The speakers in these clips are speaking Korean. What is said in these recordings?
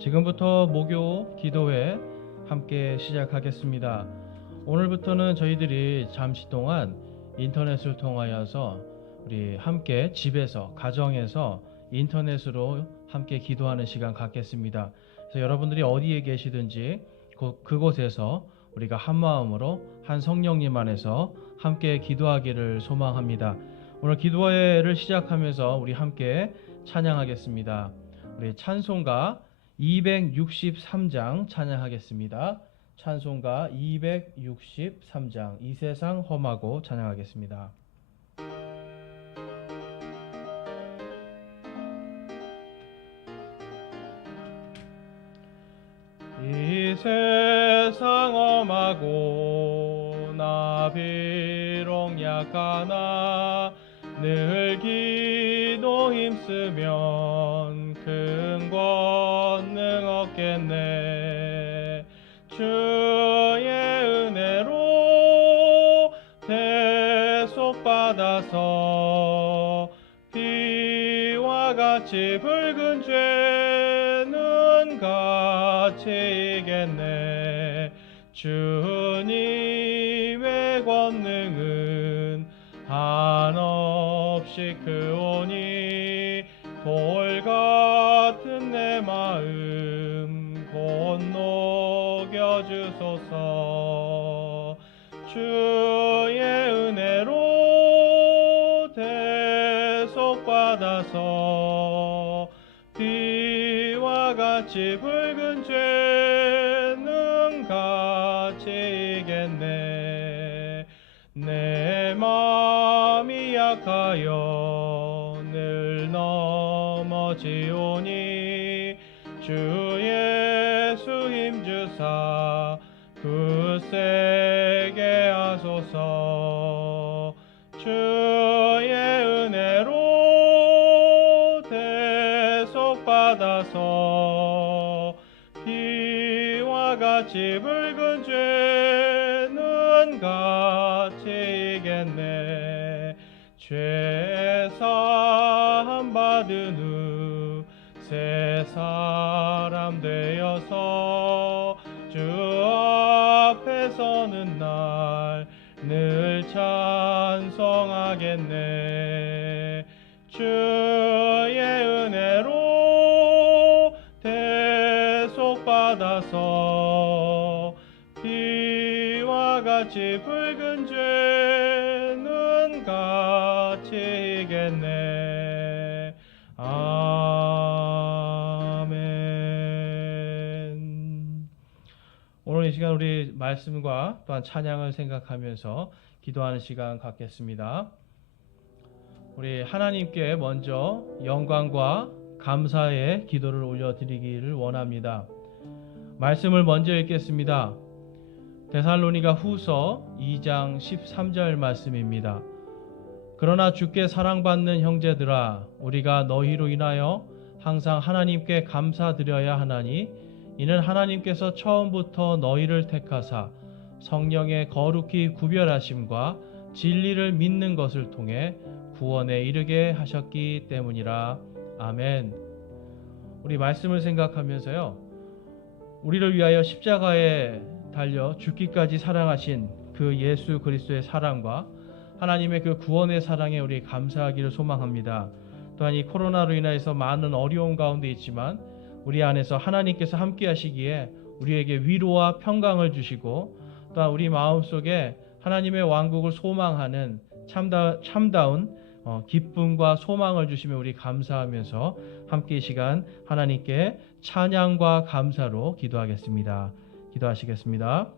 지금부터 목요 기도회 함께 시작하겠습니다. 오늘부터는 저희들이 잠시 동안 인터넷을 통하여서 우리 함께 집에서, 가정에서 인터넷으로 함께 기도하는 시간 갖겠습니다. 그래서 여러분들이 어디에 계시든지 그곳에서 우리가 한 마음으로 한 성령님 안에서 함께 기도하기를 소망합니다. 오늘 기도회를 시작하면서 우리 함께 찬양하겠습니다. 우리 찬송가 263장 찬양하겠습니다. 찬송가 263장 이 세상 험하고 찬양하겠습니다. 이 세상 험하고 나 비록 약하나 늘 기도 힘쓰면 큰 권능 얻겠네. 주의 은혜로 대속받아서 비와 같이 붉은 죄는 같이 이겠네. 주님의 권능은 한없이 크오니 돌 같은 내 마음 곧 녹여주소서. 주의 은혜로 대속받아서 비와 같이 붉은 죄는 같이 이겠네. 내 마음이 약하여 늘 넘어지오니 주 예수 힘주사 굳세게 하소서. 주의 은혜로 대속받아서 비와 같이 붉은 죄는 같이 이겠네. 죄 사함 받은 후 새 사람 되어서 주 앞에 서는 날 늘 찬송하겠네. 주의 은혜로 대속받아서 비와 같이 붉은 죄는 같이 이겠네. 아멘. 오늘 이 시간 우리 말씀과 또한 찬양을 생각하면서 기도하는 시간 갖겠습니다. 우리 하나님께 먼저 영광과 감사의 기도를 올려드리기를 원합니다. 말씀을 먼저 읽겠습니다. 데살로니가 후서 2장 13절 말씀입니다. 그러나 주께 사랑받는 형제들아, 우리가 너희로 인하여 항상 하나님께 감사드려야 하나니 이는 하나님께서 처음부터 너희를 택하사 성령의 거룩히 구별하심과 진리를 믿는 것을 통해 구원에 이르게 하셨기 때문이라. 아멘. 우리 말씀을 생각하면서요, 우리를 위하여 십자가에 달려 죽기까지 사랑하신 그 예수 그리스도의 사랑과 하나님의 그 구원의 사랑에 우리 감사하기를 소망합니다. 또한 이 코로나로 인해서 많은 어려움 가운데 있지만 우리 안에서 하나님께서 함께 하시기에 우리에게 위로와 평강을 주시고 또한 우리 마음속에 하나님의 왕국을 소망하는 참다운 기쁨과 소망을 주시며 우리 감사하면서 함께 이 시간 하나님께 찬양과 감사로 기도하겠습니다. 기도하시겠습니다.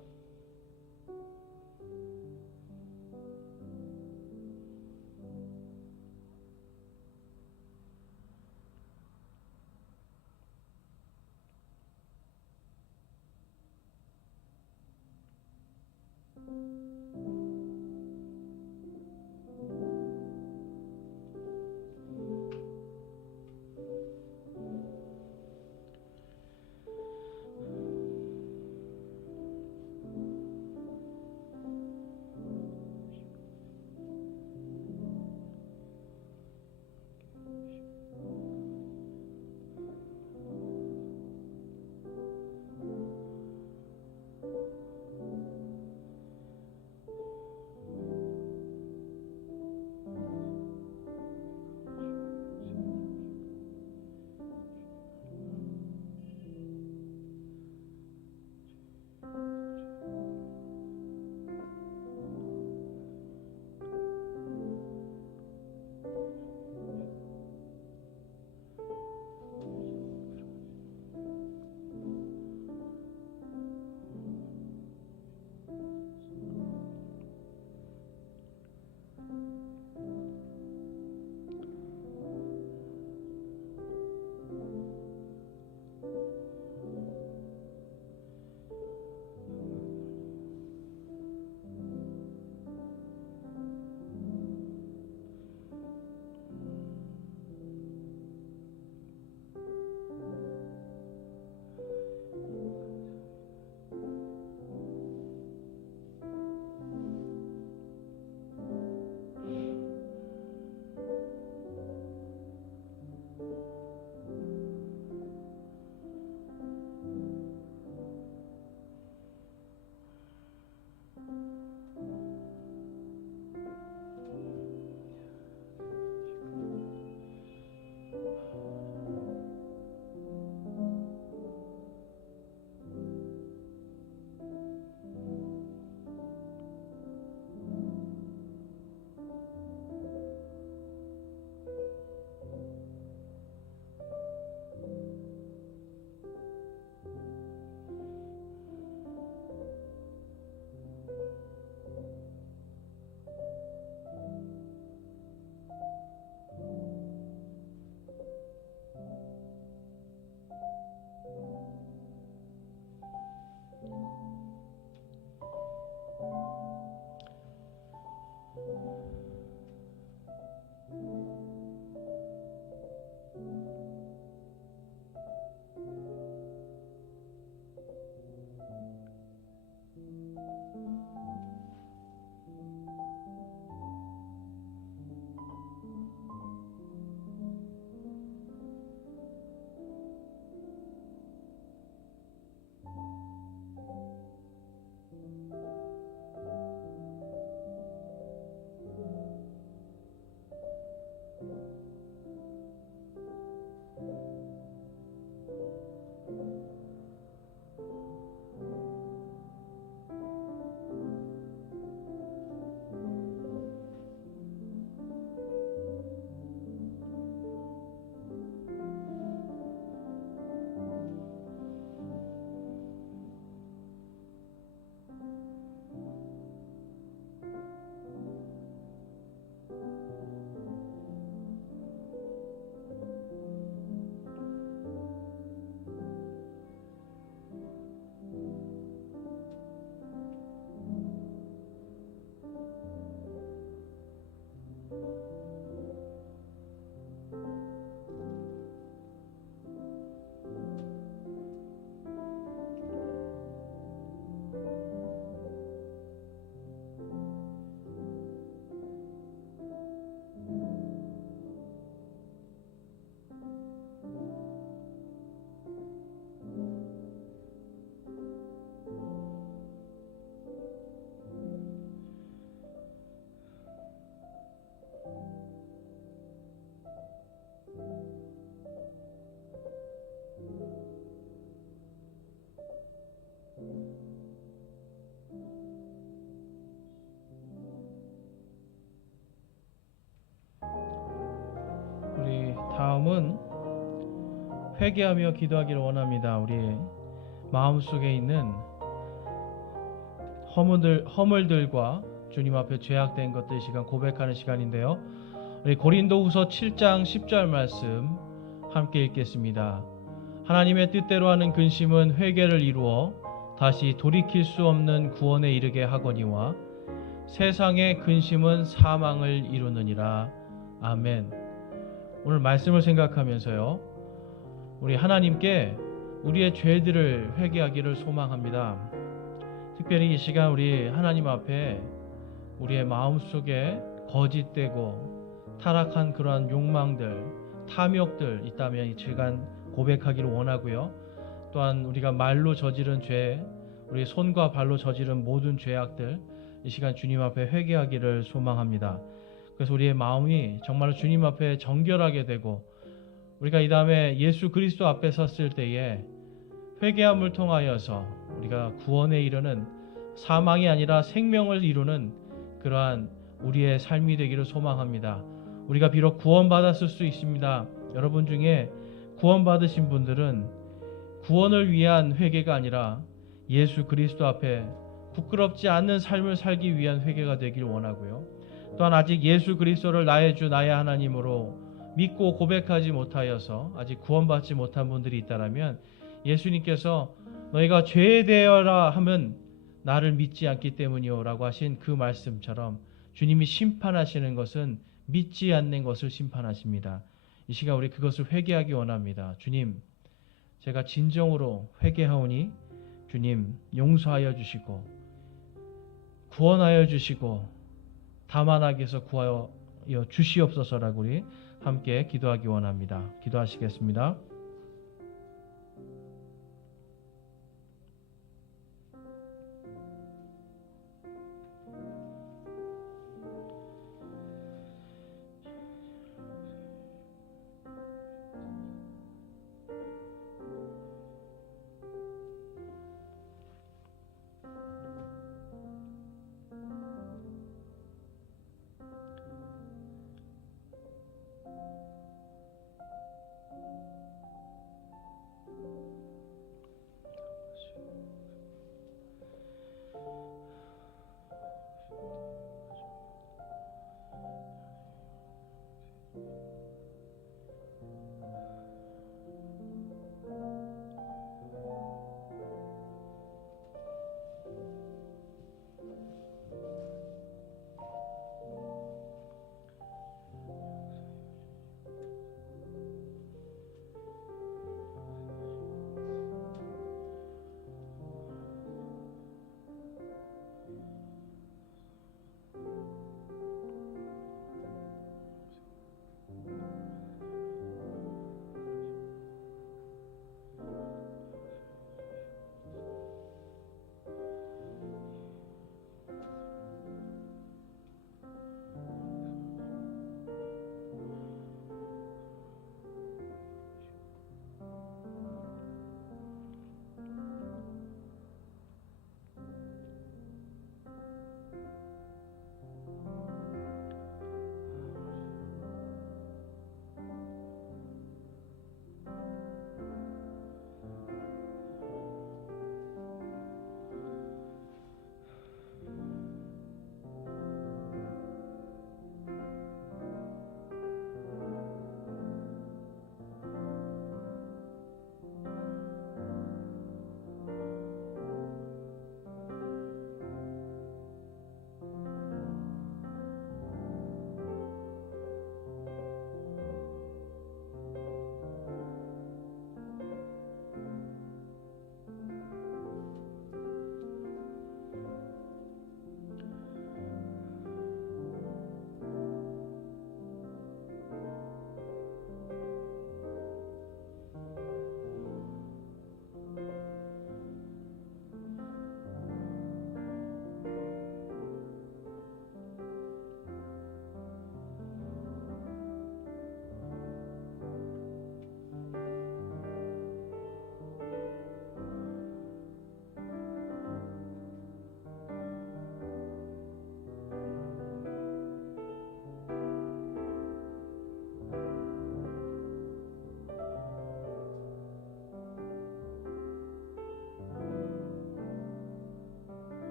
우리 다음은 회개하며 기도하기를 원합니다. 우리 마음속에 있는 허물들과 주님 앞에 죄악된 것들 시간 고백하는 시간인데요. 우리 고린도후서 7장 10절 말씀 함께 읽겠습니다. 하나님의 뜻대로 하는 근심은 회개를 이루어 다시 돌이킬 수 없는 구원에 이르게 하거니와 세상의 근심은 사망을 이루느니라. 아멘. 오늘 말씀을 생각하면서요, 우리 하나님께 우리의 죄들을 회개하기를 소망합니다. 특별히 이 시간 우리 하나님 앞에 우리의 마음속에 거짓되고 타락한 그러한 욕망들, 탐욕들 있다면 이 시간 고백하기를 원하고요. 또한 우리가 말로 저지른 죄, 우리 손과 발로 저지른 모든 죄악들 이 시간 주님 앞에 회개하기를 소망합니다. 그래서 우리의 마음이 정말로 주님 앞에 정결하게 되고 우리가 이 다음에 예수 그리스도 앞에 섰을 때에 회개함을 통하여서 우리가 구원에 이르는, 사망이 아니라 생명을 이루는 그러한 우리의 삶이 되기를 소망합니다. 우리가 비록 구원받았을 수 있습니다. 여러분 중에 구원받으신 분들은 구원을 위한 회개가 아니라 예수 그리스도 앞에 부끄럽지 않는 삶을 살기 위한 회개가 되길 원하고요. 또한 아직 예수 그리스도를 나의 주 나의 하나님으로 믿고 고백하지 못하여서 아직 구원받지 못한 분들이 있다면 예수님께서 너희가 죄에 대하여라 하면 나를 믿지 않기 때문이요 라고 하신 그 말씀처럼 주님이 심판하시는 것은 믿지 않는 것을 심판하십니다. 이 시간 우리 그것을 회개하기 원합니다. 주님, 제가 진정으로 회개하오니 주님 용서하여 주시고 구원하여 주시고 다만 악에서 구하여 주시옵소서라고 우리 함께 기도하기 원합니다. 기도하시겠습니다.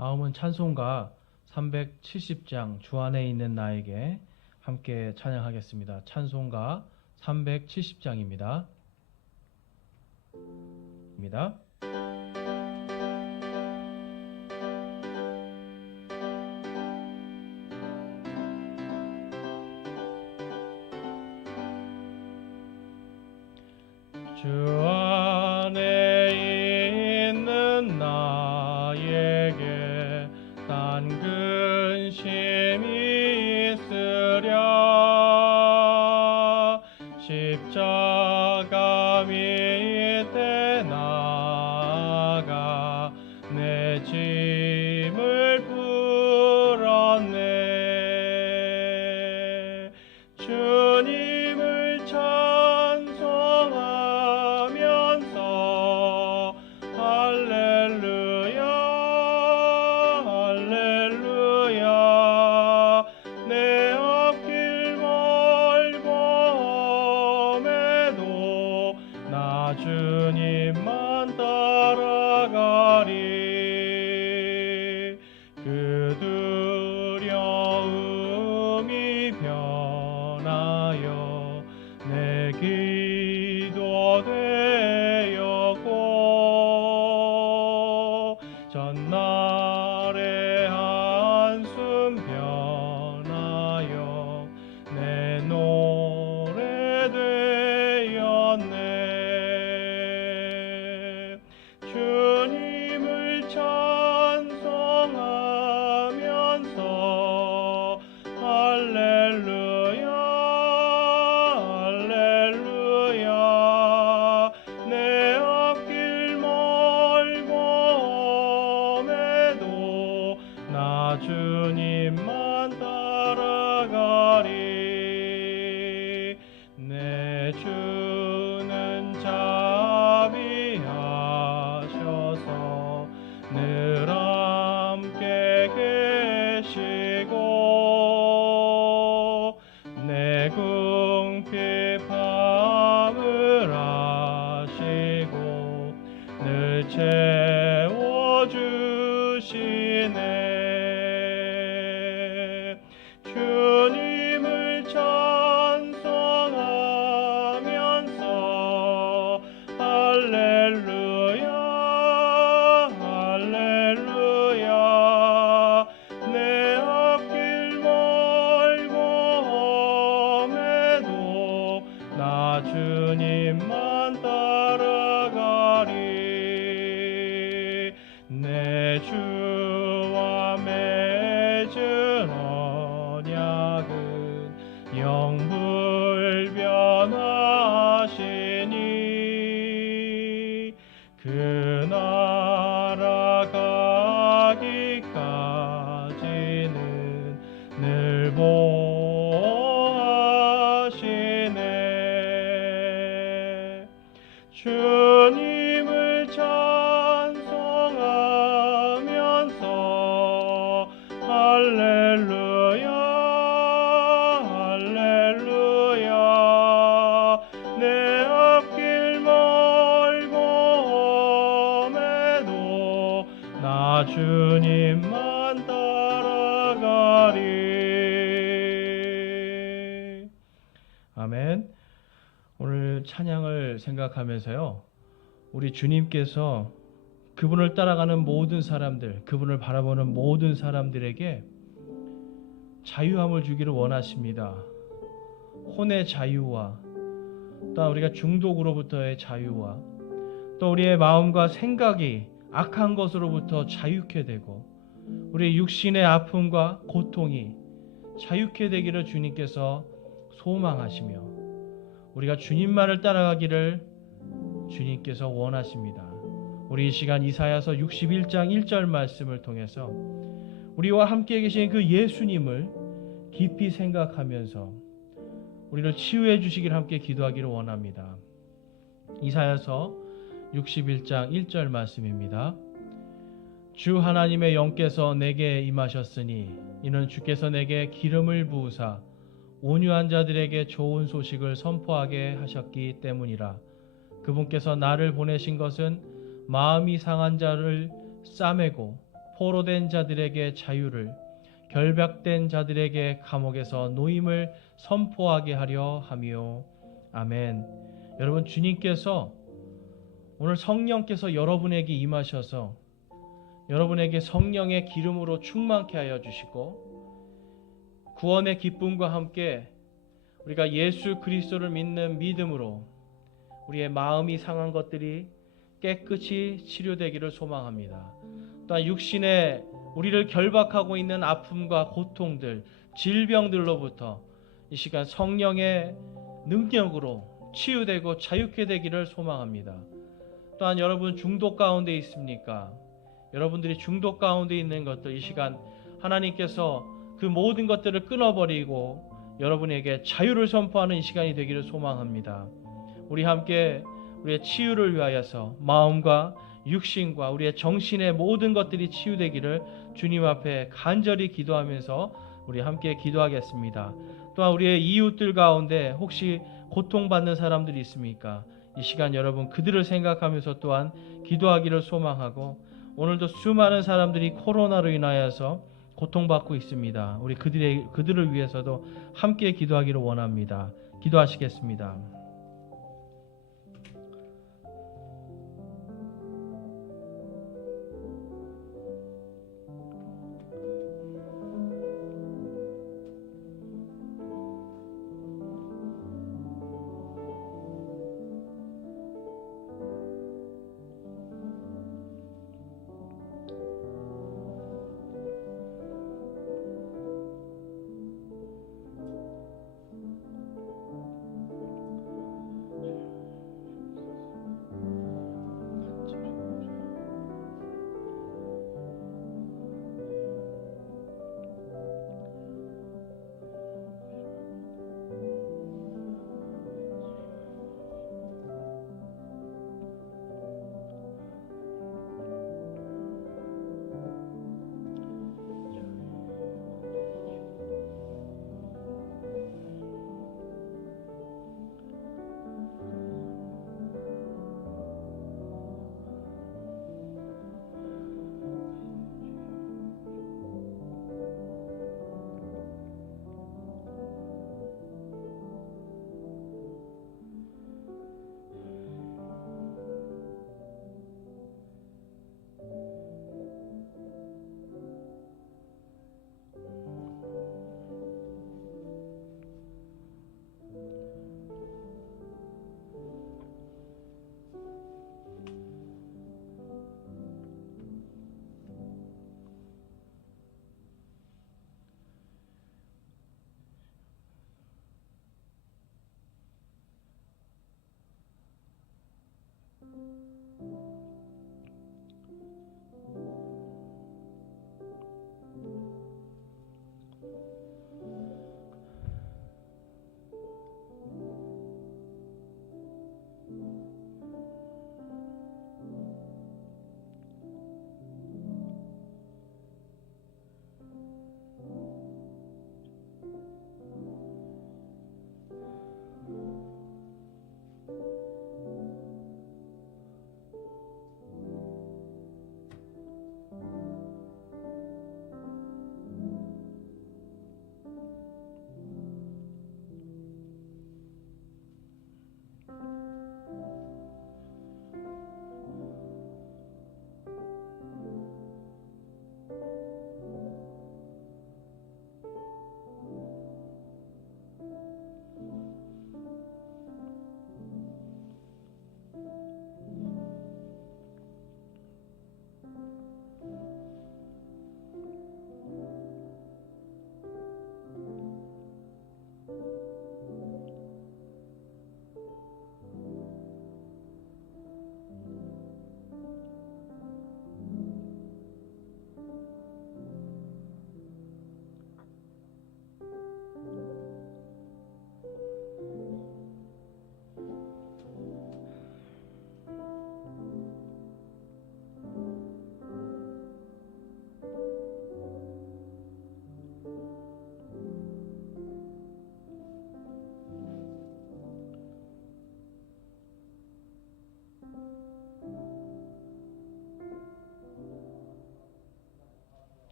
다음은 찬송가 370장 주 안에 있는 나에게 함께 찬양하겠습니다. 찬송가 370장입니다. 주 안에 있는 나에게 딴 근심이 있으랴. 십자가 밑에 나아가 내 짐을 풀었네. 주님을 찬송하면서 할렐루야 할렐루야. 내 앞길 멀고 험해도 나 주님만 따라가리. 그 두려움이 변하여 내 기도 되었고 전날의 한숨 변하여 내 노래 되었네. 주님을 찬송하면서 할렐루야 할렐루야. 내 앞길 멀고 험해도 나 주님만 따라가리. 내 주는 자비하셔서 늘 함께 계시고 내 궁핍함을 아시고 늘 채워주시네. 주님을 찬송하면서 할렐루야 할렐루야. 내 앞길 멀고 험해도 나 주님만 따라가리. 내 주와 맺은 언약은 영불변하시니 그 나라 가기까지는 늘 보호하시네. 주님을 찬송하면서 할렐루야 할렐루야. 내 앞길 멀고 험해도 나 주님만 따라가리. 아멘. 오늘 찬양을 생각하면서요, 우리 주님께서 그분을 따라가는 모든 사람들, 그분을 바라보는 모든 사람들에게 자유함을 주기를 원하십니다. 혼의 자유와 또 우리가 중독으로부터의 자유와 또 우리의 마음과 생각이 악한 것으로부터 자유케 되고 우리 육신의 아픔과 고통이 자유케 되기를 주님께서 소망하시며 우리가 주님만을 따라가기를 주님께서 원하십니다. 우리 이 시간 이사야서 61장 1절 말씀을 통해서 우리와 함께 계신 그 예수님을 깊이 생각하면서 우리를 치유해 주시기를 함께 기도하기를 원합니다. 이사야서 61장 1절 말씀입니다. 주 하나님의 영께서 내게 임하셨으니 이는 주께서 내게 기름을 부으사 온유한 자들에게 좋은 소식을 선포하게 하셨기 때문이라. 그분께서 나를 보내신 것은 마음이 상한 자를 싸매고 포로된 자들에게 자유를, 결박된 자들에게 감옥에서 노임을 선포하게 하려 하며. 아멘. 여러분, 주님께서 오늘 성령께서 여러분에게 임하셔서 여러분에게 성령의 기름으로 충만케 하여 주시고, 구원의 기쁨과 함께 우리가 예수 그리스도를 믿는 믿음으로 우리의 마음이 상한 것들이 깨끗이 치료되기를 소망합니다. 또한 육신에 우리를 결박하고 있는 아픔과 고통들, 질병들로부터 이 시간 성령의 능력으로 치유되고 자유케 되기를 소망합니다. 또한 여러분 중독 가운데 있습니까? 여러분들이 중독 가운데 있는 것들, 이 시간 하나님께서 그 모든 것들을 끊어버리고 여러분에게 자유를 선포하는 이 시간이 되기를 소망합니다. 우리 함께 우리의 치유를 위하여서 마음과 육신과 우리의 정신의 모든 것들이 치유되기를 주님 앞에 간절히 기도하면서 우리 함께 기도하겠습니다. 또한 우리의 이웃들 가운데 혹시 고통받는 사람들이 있습니까? 이 시간 여러분 그들을 생각하면서 또한 기도하기를 소망하고, 오늘도 수많은 사람들이 코로나로 인하여서 고통받고 있습니다. 우리 그들을 위해서도 함께 기도하기를 원합니다. 기도하시겠습니다.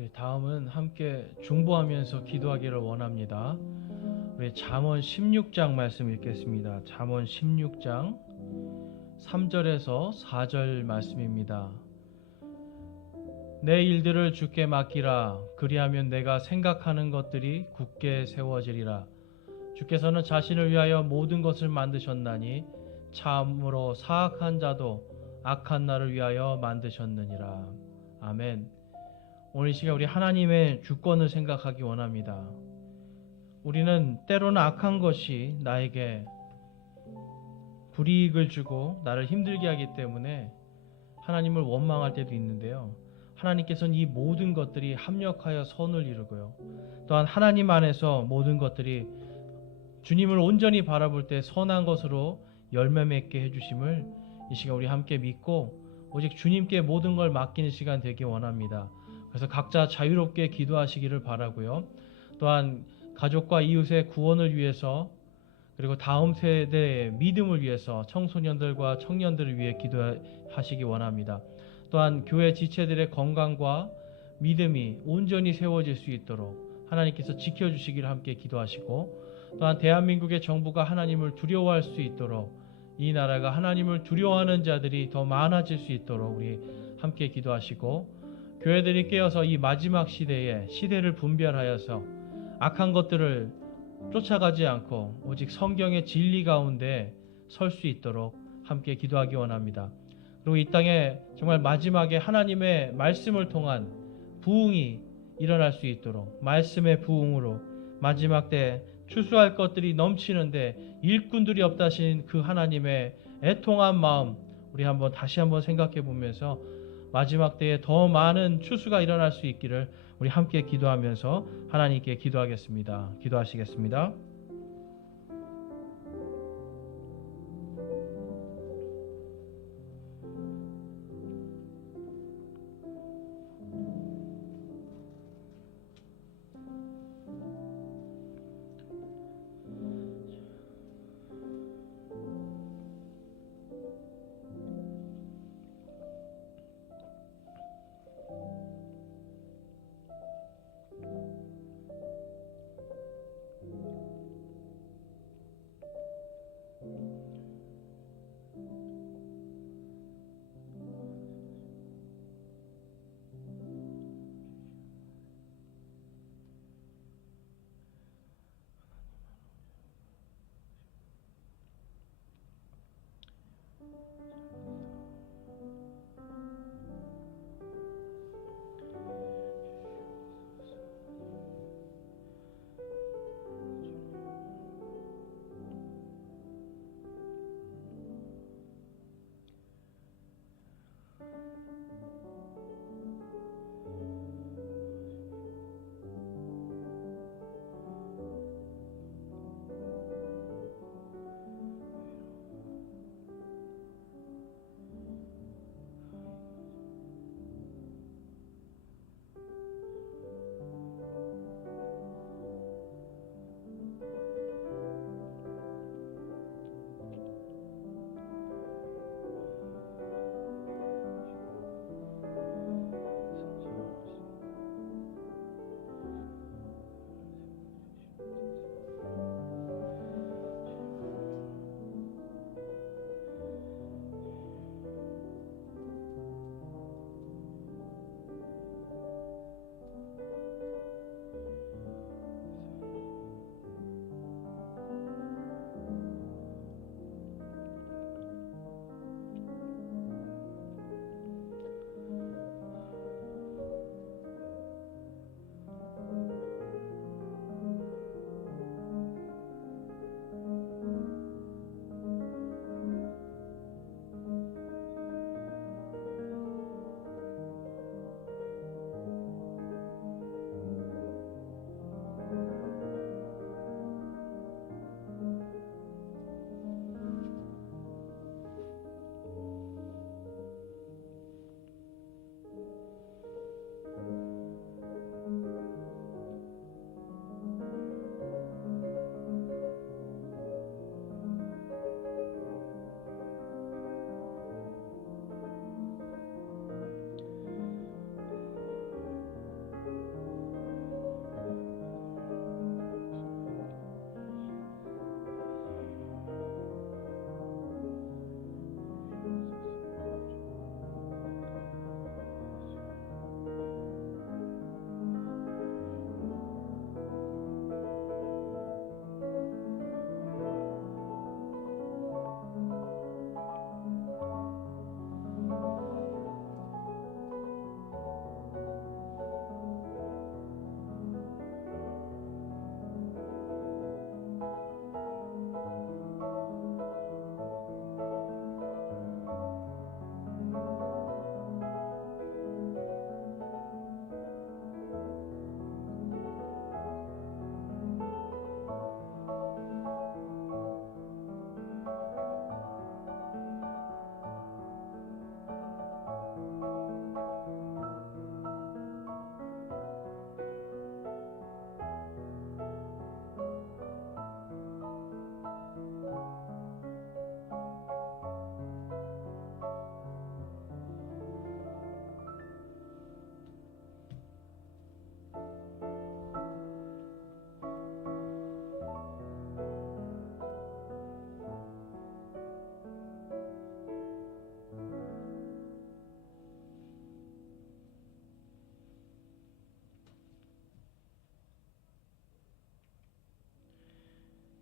우리 다음은 함께 중보하면서 기도하기를 원합니다. 우리 잠언 16장 말씀 읽겠습니다. 잠언 16장 3절에서 4절 말씀입니다. 내 일들을 주께 맡기라. 그리하면 내가 생각하는 것들이 굳게 세워지리라. 주께서는 자신을 위하여 모든 것을 만드셨나니 참으로 사악한 자도 악한 나를 위하여 만드셨느니라. 아멘. 오늘 이 시간 우리 하나님의 주권을 생각하기 원합니다. 우리는 때로는 악한 것이 나에게 불이익을 주고 나를 힘들게 하기 때문에 하나님을 원망할 때도 있는데요. 하나님께서는 이 모든 것들이 합력하여 선을 이루고요. 또한 하나님 안에서 모든 것들이 주님을 온전히 바라볼 때 선한 것으로 열매 맺게 해주심을 이 시간 우리 함께 믿고 오직 주님께 모든 걸 맡기는 시간 되기 원합니다. 그래서 각자 자유롭게 기도하시기를 바라고요. 또한 가족과 이웃의 구원을 위해서 그리고 다음 세대의 믿음을 위해서 청소년들과 청년들을 위해 기도하시기 원합니다. 또한 교회 지체들의 건강과 믿음이 온전히 세워질 수 있도록 하나님께서 지켜주시기를 함께 기도하시고 또한 대한민국의 정부가 하나님을 두려워할 수 있도록 이 나라가 하나님을 두려워하는 자들이 더 많아질 수 있도록 우리 함께 기도하시고 교회들이 깨어서 이 마지막 시대에 시대를 분별하여서 악한 것들을 쫓아가지 않고 오직 성경의 진리 가운데 설 수 있도록 함께 기도하기 원합니다. 그리고 이 땅에 정말 마지막에 하나님의 말씀을 통한 부흥이 일어날 수 있도록 말씀의 부흥으로 마지막 때 추수할 것들이 넘치는데 일꾼들이 없다신 그 하나님의 애통한 마음 우리 다시 한번 생각해 보면서 마지막 때에 더 많은 추수가 일어날 수 있기를 우리 함께 기도하면서 하나님께 기도하겠습니다. 기도하시겠습니다.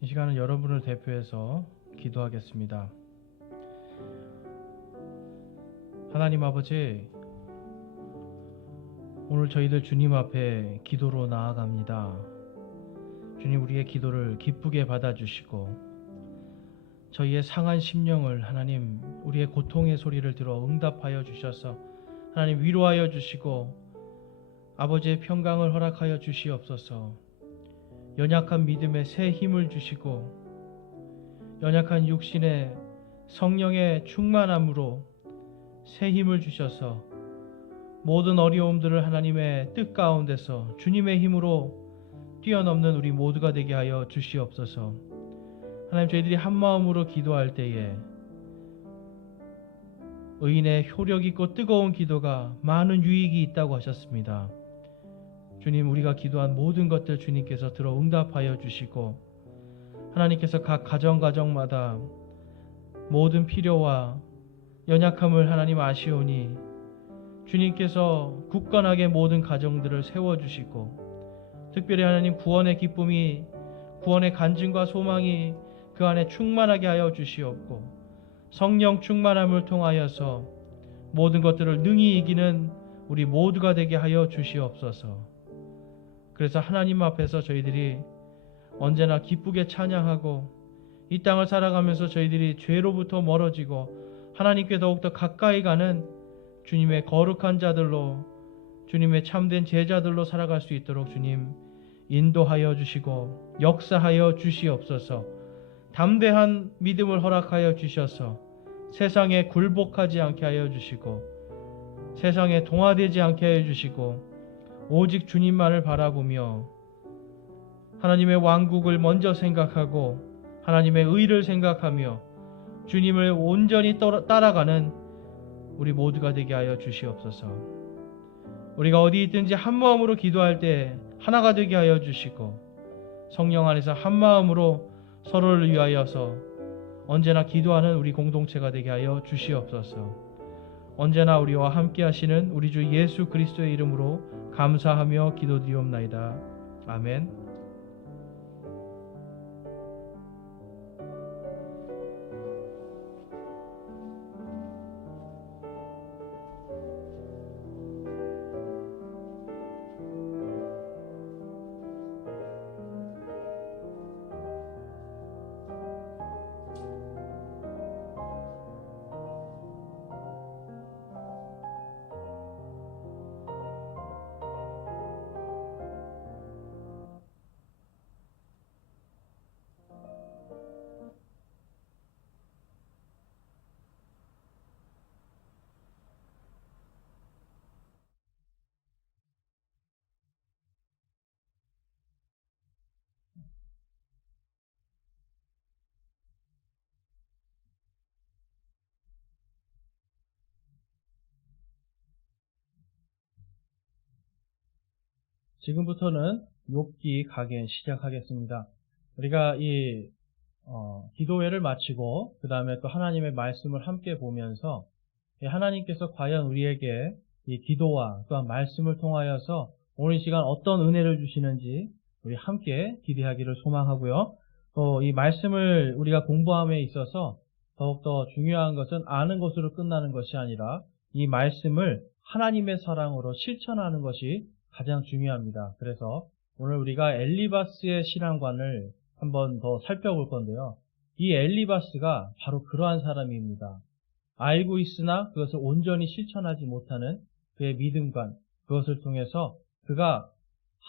시간은 여러분을 대표해서 기도하겠습니다. 하나님 아버지, 오늘 저희들 주님 앞에 기도로 나아갑니다. 주님, 우리의 기도를 기쁘게 받아주시고 저희의 상한 심령을 하나님, 우리의 고통의 소리를 들어 응답하여 주셔서 하나님 위로하여 주시고 아버지의 평강을 허락하여 주시옵소서. 연약한 믿음에 새 힘을 주시고 연약한 육신의 성령의 충만함으로 새 힘을 주셔서 모든 어려움들을 하나님의 뜻 가운데서 주님의 힘으로 뛰어넘는 우리 모두가 되게 하여 주시옵소서. 하나님, 저희들이 한 마음으로 기도할 때에 의인의 효력 있고 뜨거운 기도가 많은 유익이 있다고 하셨습니다. 주님, 우리가 기도한 모든 것들 주님께서 들어 응답하여 주시고 하나님께서 각 가정마다 모든 필요와 연약함을 하나님 아시오니 주님께서 굳건하게 모든 가정들을 세워주시고 특별히 하나님 구원의 기쁨이, 구원의 간증과 소망이 그 안에 충만하게 하여 주시옵고 성령 충만함을 통하여서 모든 것들을 능히 이기는 우리 모두가 되게 하여 주시옵소서. 그래서 하나님 앞에서 저희들이 언제나 기쁘게 찬양하고 이 땅을 살아가면서 저희들이 죄로부터 멀어지고 하나님께 더욱더 가까이 가는 주님의 거룩한 자들로, 주님의 참된 제자들로 살아갈 수 있도록 주님 인도하여 주시고 역사하여 주시옵소서. 담대한 믿음을 허락하여 주셔서 세상에 굴복하지 않게 하여 주시고 세상에 동화되지 않게 하여 주시고 오직 주님만을 바라보며 하나님의 왕국을 먼저 생각하고 하나님의 의를 생각하며 주님을 온전히 따라가는 우리 모두가 되게 하여 주시옵소서. 우리가 어디 있든지 한 마음으로 기도할 때 하나가 되게 하여 주시고 성령 안에서 한 마음으로 서로를 위하여서 언제나 기도하는 우리 공동체가 되게 하여 주시옵소서. 언제나 우리와 함께 하시는 우리 주 예수 그리스도의 이름으로 감사하며 기도드리옵나이다. 아멘. 지금부터는 욥기 강해 시작하겠습니다. 우리가 이 기도회를 마치고 그 다음에 또 하나님의 말씀을 함께 보면서 하나님께서 과연 우리에게 이 기도와 또한 말씀을 통하여서 오늘 이 시간 어떤 은혜를 주시는지 우리 함께 기대하기를 소망하고요. 또 이 말씀을 우리가 공부함에 있어서 더욱더 중요한 것은 아는 것으로 끝나는 것이 아니라 이 말씀을 하나님의 사랑으로 실천하는 것이 가장 중요합니다. 그래서 오늘 우리가 엘리바스의 신앙관을 한번 더 살펴볼 건데요. 이 엘리바스가 바로 그러한 사람입니다. 알고 있으나 그것을 온전히 실천하지 못하는 그의 믿음관, 그것을 통해서 그가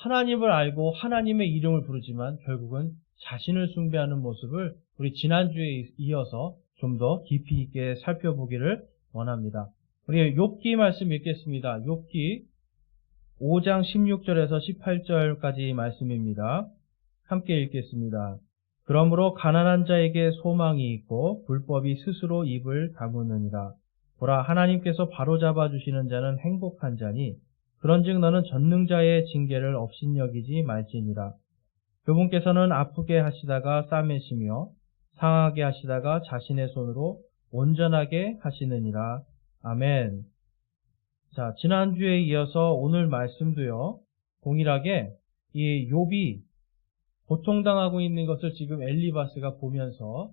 하나님을 알고 하나님의 이름을 부르지만 결국은 자신을 숭배하는 모습을 우리 지난주에 이어서 좀 더 깊이 있게 살펴보기를 원합니다. 우리 욥기 말씀 읽겠습니다. 욥기 5장 16절에서 18절까지 말씀입니다. 함께 읽겠습니다. 그러므로 가난한 자에게 소망이 있고 불법이 스스로 입을 다무느니라. 보라, 하나님께서 바로잡아 주시는 자는 행복한 자니 그런즉 너는 전능자의 징계를 업신여기지 말지니라. 그분께서는 아프게 하시다가 싸매시며 상하게 하시다가 자신의 손으로 온전하게 하시느니라. 아멘. 자, 지난주에 이어서 오늘 말씀도요, 동일하게 이 욥이 고통당하고 있는 것을 지금 엘리바스가 보면서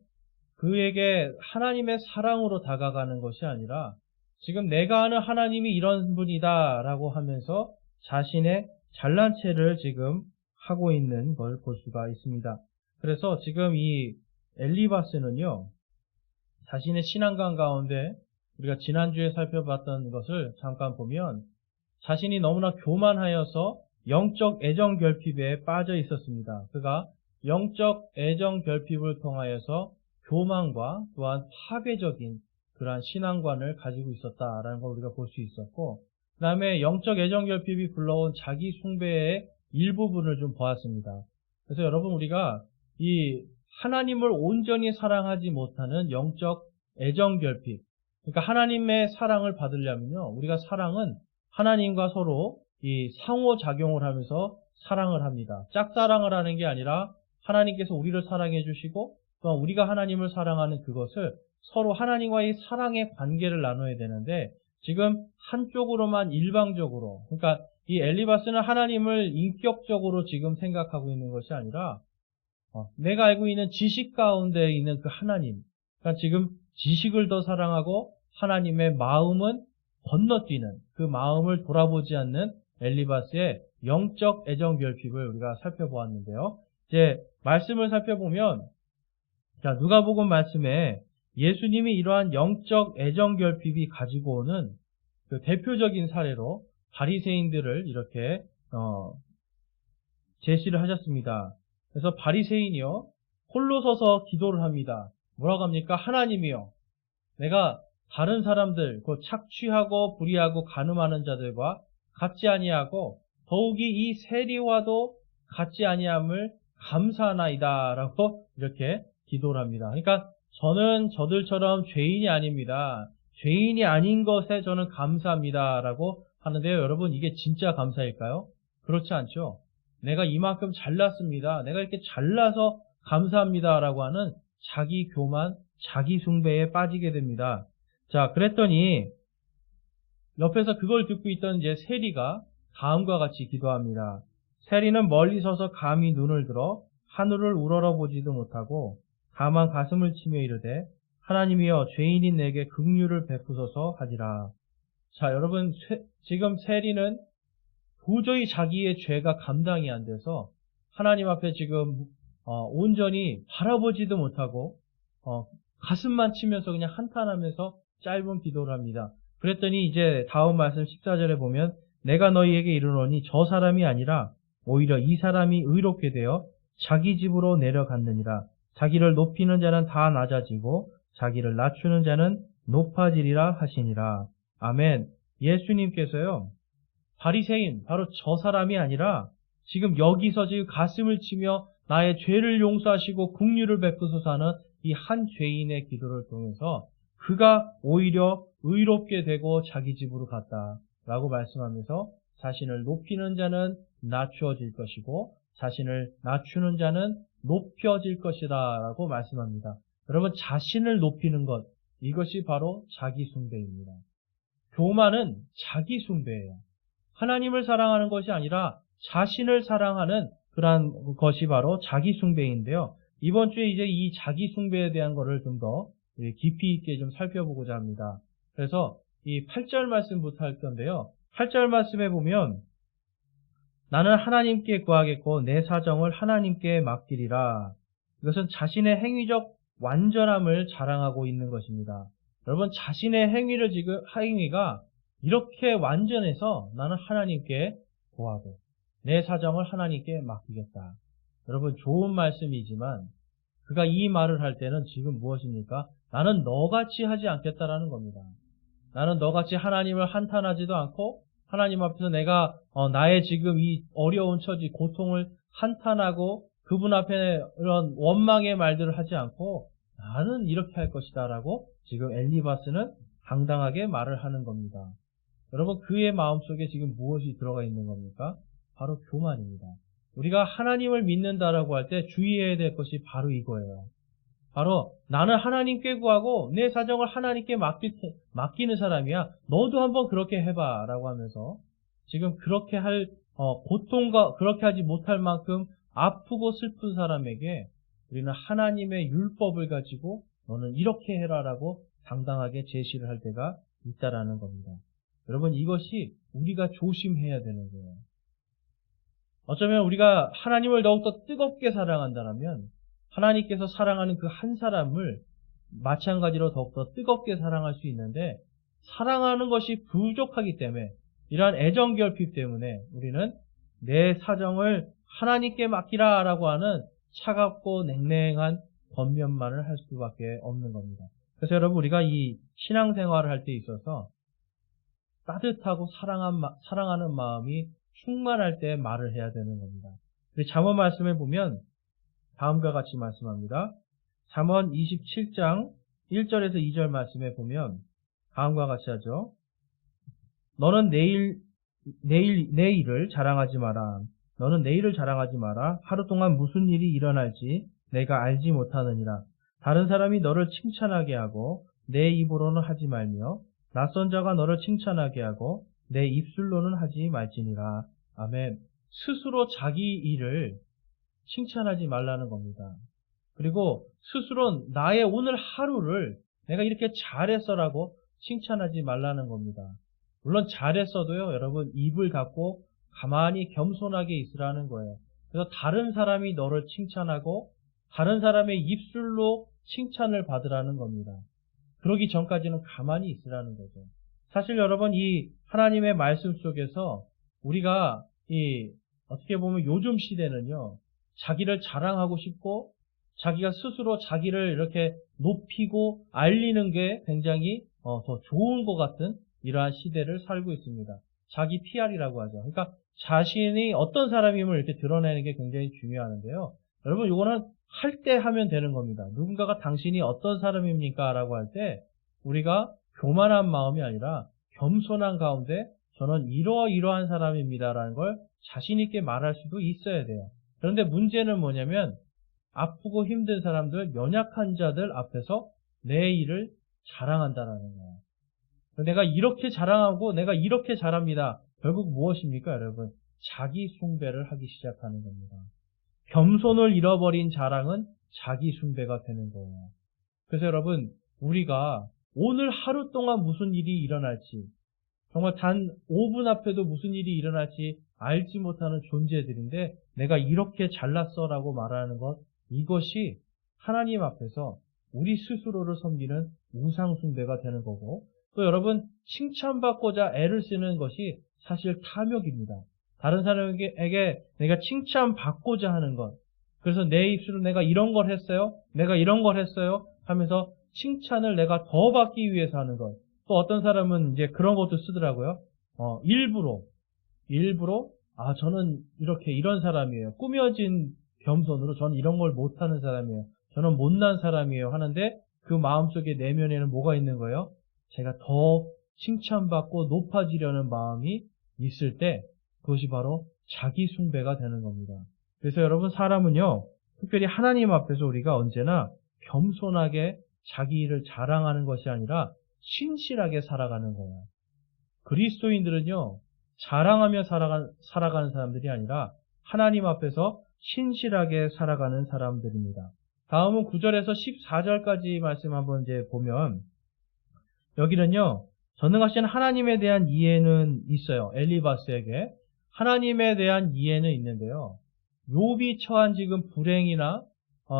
그에게 하나님의 사랑으로 다가가는 것이 아니라 지금 내가 아는 하나님이 이런 분이다 라고 하면서 자신의 잘난 체를 지금 하고 있는 걸 볼 수가 있습니다. 그래서 지금 이 엘리바스는요, 자신의 신앙관 가운데 우리가 지난주에 살펴봤던 것을 잠깐 보면 자신이 너무나 교만하여서 영적 애정 결핍에 빠져 있었습니다. 그가 영적 애정 결핍을 통하여서 교만과 또한 파괴적인 그러한 신앙관을 가지고 있었다라는 걸 우리가 볼 수 있었고, 그 다음에 영적 애정 결핍이 불러온 자기 숭배의 일부분을 좀 보았습니다. 그래서 여러분, 우리가 이 하나님을 온전히 사랑하지 못하는 영적 애정 결핍, 그러니까 하나님의 사랑을 받으려면요, 우리가 사랑은 하나님과 서로 이 상호작용을 하면서 사랑을 합니다. 짝사랑을 하는 게 아니라 하나님께서 우리를 사랑해 주시고 또한 우리가 하나님을 사랑하는 그것을 서로 하나님과의 사랑의 관계를 나눠야 되는데, 지금 한쪽으로만 일방적으로, 그러니까 이 엘리바스는 하나님을 인격적으로 지금 생각하고 있는 것이 아니라 내가 알고 있는 지식 가운데 있는 그 하나님, 그러니까 지금 지식을 더 사랑하고 하나님의 마음은 건너뛰는, 그 마음을 돌아보지 않는 엘리바스의 영적 애정 결핍을 우리가 살펴보았는데요. 이제 말씀을 살펴보면, 자, 누가복음 말씀에 예수님이 이러한 영적 애정 결핍이 가지고 오는 그 대표적인 사례로 바리새인들을 이렇게 제시를 하셨습니다. 그래서 바리새인이요, 홀로 서서 기도를 합니다. 뭐라고 합니까? 하나님이요, 내가 다른 사람들, 그 착취하고 불의하고 간음하는 자들과 같지 아니하고 더욱이 이 세리와도 같지 아니함을 감사하나이다라고 이렇게 기도를 합니다. 그러니까 저는 저들처럼 죄인이 아닙니다. 죄인이 아닌 것에 저는 감사합니다라고 하는데요. 여러분, 이게 진짜 감사일까요? 그렇지 않죠. 내가 이만큼 잘났습니다, 내가 이렇게 잘나서 감사합니다라고 하는 자기 교만, 자기 숭배에 빠지게 됩니다. 자, 그랬더니 옆에서 그걸 듣고 있던 이제 세리가 다음과 같이 기도합니다. 세리는 멀리 서서 감히 눈을 들어 하늘을 우러러보지도 못하고 다만 가슴을 치며 이르되 하나님이여 죄인인 내게 긍휼을 베푸소서 하지라. 자, 여러분, 지금 세리는 도저히 자기의 죄가 감당이 안 돼서 하나님 앞에 지금 온전히 바라보지도 못하고 가슴만 치면서 그냥 한탄하면서 짧은 기도를 합니다. 그랬더니 이제 다음 말씀 14절에 보면 내가 너희에게 이르노니 저 사람이 아니라 오히려 이 사람이 의롭게 되어 자기 집으로 내려갔느니라. 자기를 높이는 자는 다 낮아지고 자기를 낮추는 자는 높아지리라 하시니라. 아멘. 예수님께서요, 바리새인, 바로 저 사람이 아니라 지금 여기서 지금 가슴을 치며 나의 죄를 용서하시고 긍휼을 베푸소서 하는 이 한 죄인의 기도를 통해서 그가 오히려 의롭게 되고 자기 집으로 갔다라고 말씀하면서 자신을 높이는 자는 낮추어질 것이고 자신을 낮추는 자는 높여질 것이다 라고 말씀합니다. 여러분, 자신을 높이는 것, 이것이 바로 자기 숭배입니다. 교만은 자기 숭배예요. 하나님을 사랑하는 것이 아니라 자신을 사랑하는 그러한 것이 바로 자기 숭배인데요. 이번 주에 이제 이 자기 숭배에 대한 것을 좀 더 깊이 있게 좀 살펴보고자 합니다. 그래서 이 8절 말씀부터 할 건데요. 8절 말씀에 보면 나는 하나님께 구하겠고 내 사정을 하나님께 맡기리라. 이것은 자신의 행위적 완전함을 자랑하고 있는 것입니다. 여러분, 자신의 행위가 이렇게 완전해서 나는 하나님께 구하고 내 사정을 하나님께 맡기겠다. 여러분, 좋은 말씀이지만 그가 이 말을 할 때는 지금 무엇입니까? 나는 너같이 하지 않겠다라는 겁니다. 나는 너같이 하나님을 한탄하지도 않고 하나님 앞에서 내가 나의 지금 이 어려운 처지, 고통을 한탄하고 그분 앞에 이런 원망의 말들을 하지 않고 나는 이렇게 할 것이다 라고 지금 엘리바스는 당당하게 말을 하는 겁니다. 여러분, 그의 마음속에 지금 무엇이 들어가 있는 겁니까? 바로 교만입니다. 우리가 하나님을 믿는다라고 할 때 주의해야 될 것이 바로 이거예요. 바로 나는 하나님께 구하고 내 사정을 하나님께 맡기는 사람이야. 너도 한번 그렇게 해봐 라고 하면서 지금 그렇게 할 고통과 그렇게 하지 못할 만큼 아프고 슬픈 사람에게 우리는 하나님의 율법을 가지고 너는 이렇게 해라라고 당당하게 제시를 할 때가 있다라는 겁니다. 여러분, 이것이 우리가 조심해야 되는 거예요. 어쩌면 우리가 하나님을 더욱더 뜨겁게 사랑한다면 하나님께서 사랑하는 그 한 사람을 마찬가지로 더욱더 뜨겁게 사랑할 수 있는데, 사랑하는 것이 부족하기 때문에, 이러한 애정결핍 때문에 우리는 내 사정을 하나님께 맡기라라고 하는 차갑고 냉랭한 권면만을 할 수밖에 없는 겁니다. 그래서 여러분, 우리가 이 신앙생활을 할 때 있어서 따뜻하고 사랑하는 마음이 충만할 때 말을 해야 되는 겁니다. 우리 잠언 말씀에 보면 다음과 같이 말씀합니다. 잠언 27장 1절에서 2절 말씀에 보면 다음과 같이 하죠. 너는 내일을 자랑하지 마라. 너는 내일을 자랑하지 마라. 하루 동안 무슨 일이 일어날지 내가 알지 못하느니라. 다른 사람이 너를 칭찬하게 하고 내 입으로는 하지 말며 낯선 자가 너를 칭찬하게 하고 내 입술로는 하지 말지니라. 아멘. 스스로 자기 일을 칭찬하지 말라는 겁니다. 그리고 스스로 나의 오늘 하루를 내가 이렇게 잘했어라고 칭찬하지 말라는 겁니다. 물론 잘했어도요, 여러분, 입을 닫고 가만히 겸손하게 있으라는 거예요. 그래서 다른 사람이 너를 칭찬하고 다른 사람의 입술로 칭찬을 받으라는 겁니다. 그러기 전까지는 가만히 있으라는 거죠. 사실 여러분, 이 하나님의 말씀 속에서 우리가 어떻게 보면 요즘 시대는요, 자기를 자랑하고 싶고 자기가 스스로 자기를 이렇게 높이고 알리는 게 굉장히 더 좋은 것 같은 이러한 시대를 살고 있습니다. 자기 PR이라고 하죠. 그러니까 자신이 어떤 사람임을 이렇게 드러내는 게 굉장히 중요하는데요. 여러분, 이거는 할 때 하면 되는 겁니다. 누군가가 당신이 어떤 사람입니까? 라고 할 때 우리가 교만한 마음이 아니라 겸손한 가운데 저는 이러이러한 사람입니다 라는 걸 자신 있게 말할 수도 있어야 돼요. 그런데 문제는 뭐냐면 아프고 힘든 사람들, 연약한 자들 앞에서 내 일을 자랑한다라는 거예요. 내가 이렇게 자랑하고 내가 이렇게 잘합니다. 결국 무엇입니까, 여러분? 자기 숭배를 하기 시작하는 겁니다. 겸손을 잃어버린 자랑은 자기 숭배가 되는 거예요. 그래서 여러분, 우리가 오늘 하루 동안 무슨 일이 일어날지, 정말 단 5분 앞에도 무슨 일이 일어날지 알지 못하는 존재들인데 내가 이렇게 잘났어라고 말하는 것, 이것이 하나님 앞에서 우리 스스로를 섬기는 우상숭배가 되는 거고, 또 여러분, 칭찬받고자 애를 쓰는 것이 사실 탐욕입니다. 다른 사람에게 내가 칭찬받고자 하는 것, 그래서 내 입술로 내가 이런 걸 했어요, 내가 이런 걸 했어요 하면서 칭찬을 내가 더 받기 위해서 하는 것. 또 어떤 사람은 이제 그런 것도 쓰더라고요. 일부러 저는 이렇게 이런 사람이에요. 꾸며진 겸손으로 저는 이런 걸 못하는 사람이에요. 저는 못난 사람이에요 하는데 그 마음속에 내면에는 뭐가 있는 거예요? 제가 더 칭찬받고 높아지려는 마음이 있을 때 그것이 바로 자기 숭배가 되는 겁니다. 그래서 여러분, 사람은요, 특별히 하나님 앞에서 우리가 언제나 겸손하게 자기 일을 자랑하는 것이 아니라 신실하게 살아가는 거예요. 그리스도인들은요, 자랑하며 살아가는 사람들이 아니라 하나님 앞에서 신실하게 살아가는 사람들입니다. 다음은 9절에서 14절까지 말씀 한번 이제 보면, 여기는요, 전능하신 하나님에 대한 이해는 있어요. 엘리바스에게 하나님에 대한 이해는 있는데요, 욥이 처한 지금 불행이나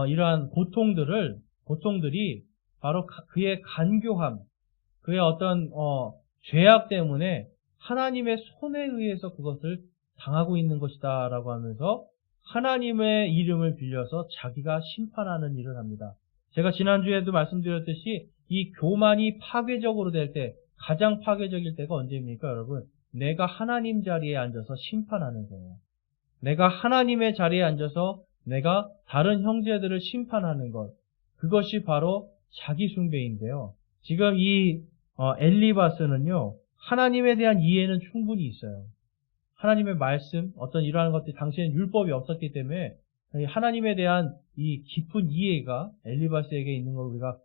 이러한 고통들이 바로 그의 간교함, 그의 어떤 죄악 때문에 하나님의 손에 의해서 그것을 당하고 있는 것이다 라고 하면서 하나님의 이름을 빌려서 자기가 심판하는 일을 합니다. 제가 지난주에도 말씀드렸듯이 이 교만이 파괴적으로 될 때, 가장 파괴적일 때가 언제입니까, 여러분? 내가 하나님 자리에 앉아서 심판하는 거예요. 내가 하나님의 자리에 앉아서 내가 다른 형제들을 심판하는 것, 그것이 바로 자기 숭배인데요. 지금 이 엘리바스는요, 하나님에 대한 이해는 충분히 있어요. 하나님의 말씀, 어떤 이러한 것들이 당시에는 율법이 없었기 때문에 하나님에 대한 이 깊은 이해가 엘리바스에게 있는 걸 우리가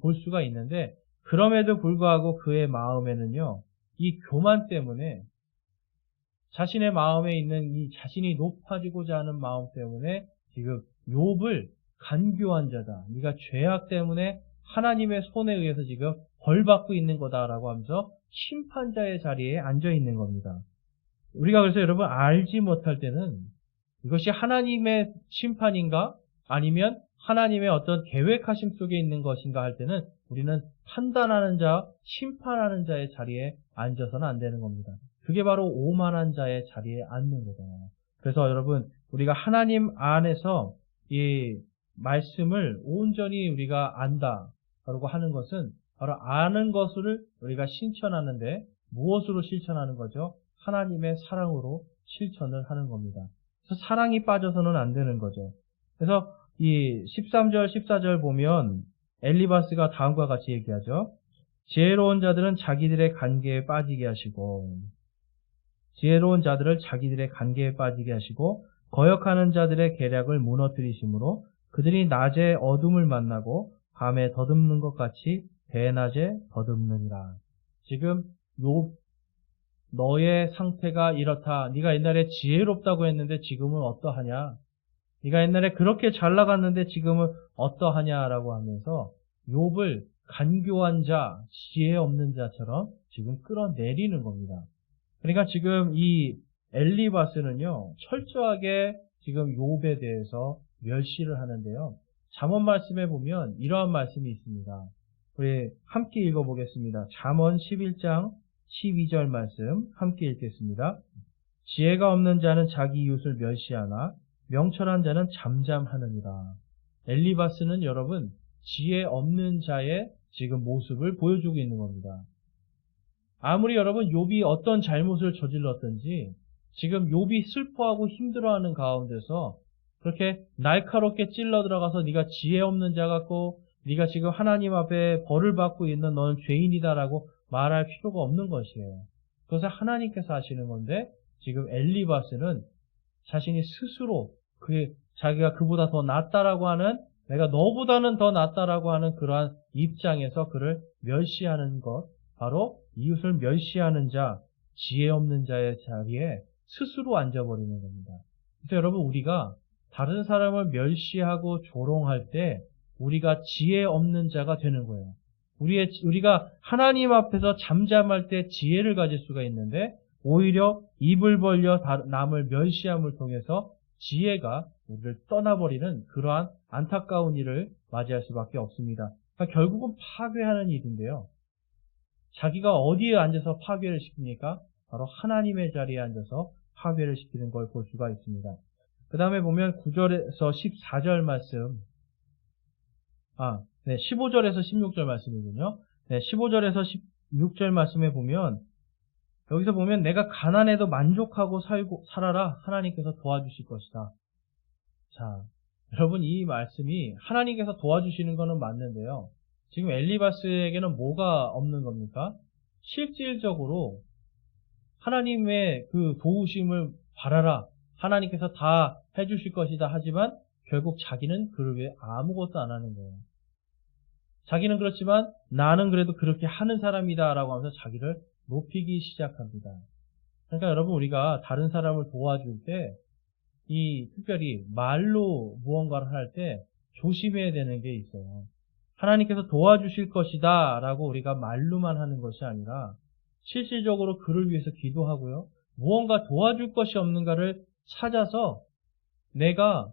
볼 수가 있는데, 그럼에도 불구하고 그의 마음에는요, 이 교만 때문에 자신의 마음에 있는 이 자신이 높아지고자 하는 마음 때문에 지금 욥을 간교한 자다. 네가 죄악 때문에 하나님의 손에 의해서 지금 벌받고 있는 거다라고 하면서 심판자의 자리에 앉아 있는 겁니다. 우리가 그래서 여러분 알지 못할 때는 이것이 하나님의 심판인가 아니면 하나님의 어떤 계획하심 속에 있는 것인가 할 때는 우리는 판단하는 자, 심판하는 자의 자리에 앉아서는 안 되는 겁니다. 그게 바로 오만한 자의 자리에 앉는 거잖아요. 그래서 여러분 우리가 하나님 안에서 이 말씀을 온전히 우리가 안다라고 하는 것은 바로 아는 것을 우리가 실천하는데 무엇으로 실천하는 거죠? 하나님의 사랑으로 실천을 하는 겁니다. 그래서 사랑이 빠져서는 안 되는 거죠. 그래서 이 13절, 14절 보면 엘리바스가 다음과 같이 얘기하죠. 지혜로운 자들은 자기들의 관계에 빠지게 하시고 지혜로운 자들을 자기들의 관계에 빠지게 하시고 거역하는 자들의 계략을 무너뜨리심으로 그들이 낮에 어둠을 만나고 밤에 더듬는 것 같이 대낮에 더듬느니라. 지금 너의 상태가 이렇다. 네가 옛날에 지혜롭다고 했는데 지금은 어떠하냐? 네가 옛날에 그렇게 잘 나갔는데 지금은 어떠하냐라고 하면서 욥을 간교한 자, 지혜 없는 자처럼 지금 끌어내리는 겁니다. 그러니까 지금 이 엘리바스는요, 철저하게 지금 욥에 대해서 멸시를 하는데요. 잠언 말씀에 보면 이러한 말씀이 있습니다. 우리 함께 읽어보겠습니다. 잠언 11장 12절 말씀 함께 읽겠습니다. 지혜가 없는 자는 자기 이웃을 멸시하나 명철한 자는 잠잠하느니라. 엘리바스는 여러분 지혜 없는 자의 지금 모습을 보여주고 있는 겁니다. 아무리 여러분 욥이 어떤 잘못을 저질렀든지 지금 욥이 슬퍼하고 힘들어하는 가운데서 그렇게 날카롭게 찔러 들어가서 네가 지혜 없는 자 같고 네가 지금 하나님 앞에 벌을 받고 있는 너는 죄인이다라고 말할 필요가 없는 것이에요. 그것을 하나님께서 하시는 건데 지금 엘리바스는 자신이 스스로 자기가 그보다 더 낫다라고 하는 내가 너보다는 더 낫다라고 하는 그러한 입장에서 그를 멸시하는 것, 바로 이웃을 멸시하는 자, 지혜 없는 자의 자리에 스스로 앉아버리는 겁니다. 그래서 여러분 우리가 다른 사람을 멸시하고 조롱할 때 우리가 지혜 없는 자가 되는 거예요. 우리가 하나님 앞에서 잠잠할 때 지혜를 가질 수가 있는데 오히려 입을 벌려 남을 멸시함을 통해서 지혜가 우리를 떠나버리는 그러한 안타까운 일을 맞이할 수밖에 없습니다. 그러니까 결국은 파괴하는 일인데요. 자기가 어디에 앉아서 파괴를 시킵니까? 바로 하나님의 자리에 앉아서 파괴를 시키는 걸 볼 수가 있습니다. 그 다음에 보면 9절에서 14절 말씀, 15절에서 16절 말씀이군요. 15절에서 16절 말씀에 보면 여기서 보면 내가 가난해도 만족하고 살아라. 하나님께서 도와주실 것이다. 자, 여러분 이 말씀이 하나님께서 도와주시는 것은 맞는데요. 지금 엘리바스에게는 뭐가 없는 겁니까? 실질적으로 하나님의 그 도우심을 바라라. 하나님께서 다 해주실 것이다. 하지만 결국 자기는 그를 위해 아무것도 안 하는 거예요. 자기는 그렇지만 나는 그래도 그렇게 하는 사람이다 라고 하면서 자기를 높이기 시작합니다. 그러니까 여러분 우리가 다른 사람을 도와줄 때 특별히 말로 무언가를 할 때 조심해야 되는 게 있어요. 하나님께서 도와주실 것이다 라고 우리가 말로만 하는 것이 아니라 실질적으로 그를 위해서 기도하고요. 무언가 도와줄 것이 없는가를 찾아서 내가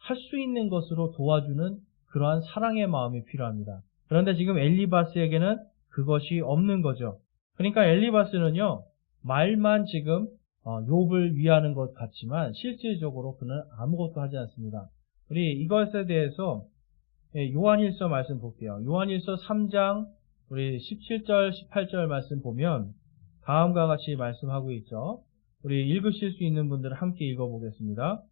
할 수 있는 것으로 도와주는 그러한 사랑의 마음이 필요합니다. 그런데 지금 엘리바스에게는 그것이 없는 거죠. 그러니까 엘리바스는요, 말만 지금 욥을 위하는 것 같지만 실질적으로 그는 아무것도 하지 않습니다. 우리 이것에 대해서 요한일서 말씀 볼게요. 요한일서 3장 우리 17절, 18절 말씀 보면 다음과 같이 말씀하고 있죠. 우리 읽으실 수 있는 분들은 함께 읽어보겠습니다.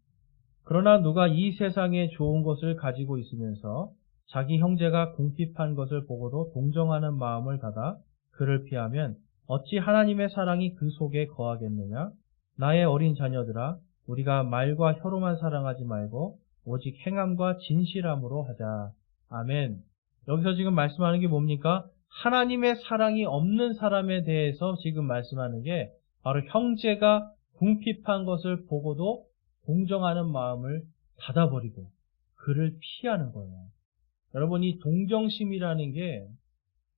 그러나 누가 이 세상에 좋은 것을 가지고 있으면서 자기 형제가 궁핍한 것을 보고도 동정하는 마음을 갖아 그를 피하면 어찌 하나님의 사랑이 그 속에 거하겠느냐? 나의 어린 자녀들아, 우리가 말과 혀로만 사랑하지 말고 오직 행함과 진실함으로 하자. 아멘. 여기서 지금 말씀하는 게 뭡니까? 하나님의 사랑이 없는 사람에 대해서 지금 말씀하는 게 바로 형제가 궁핍한 것을 보고도 동정하는 마음을 닫아버리고 그를 피하는 거예요. 여러분, 이 동정심이라는 게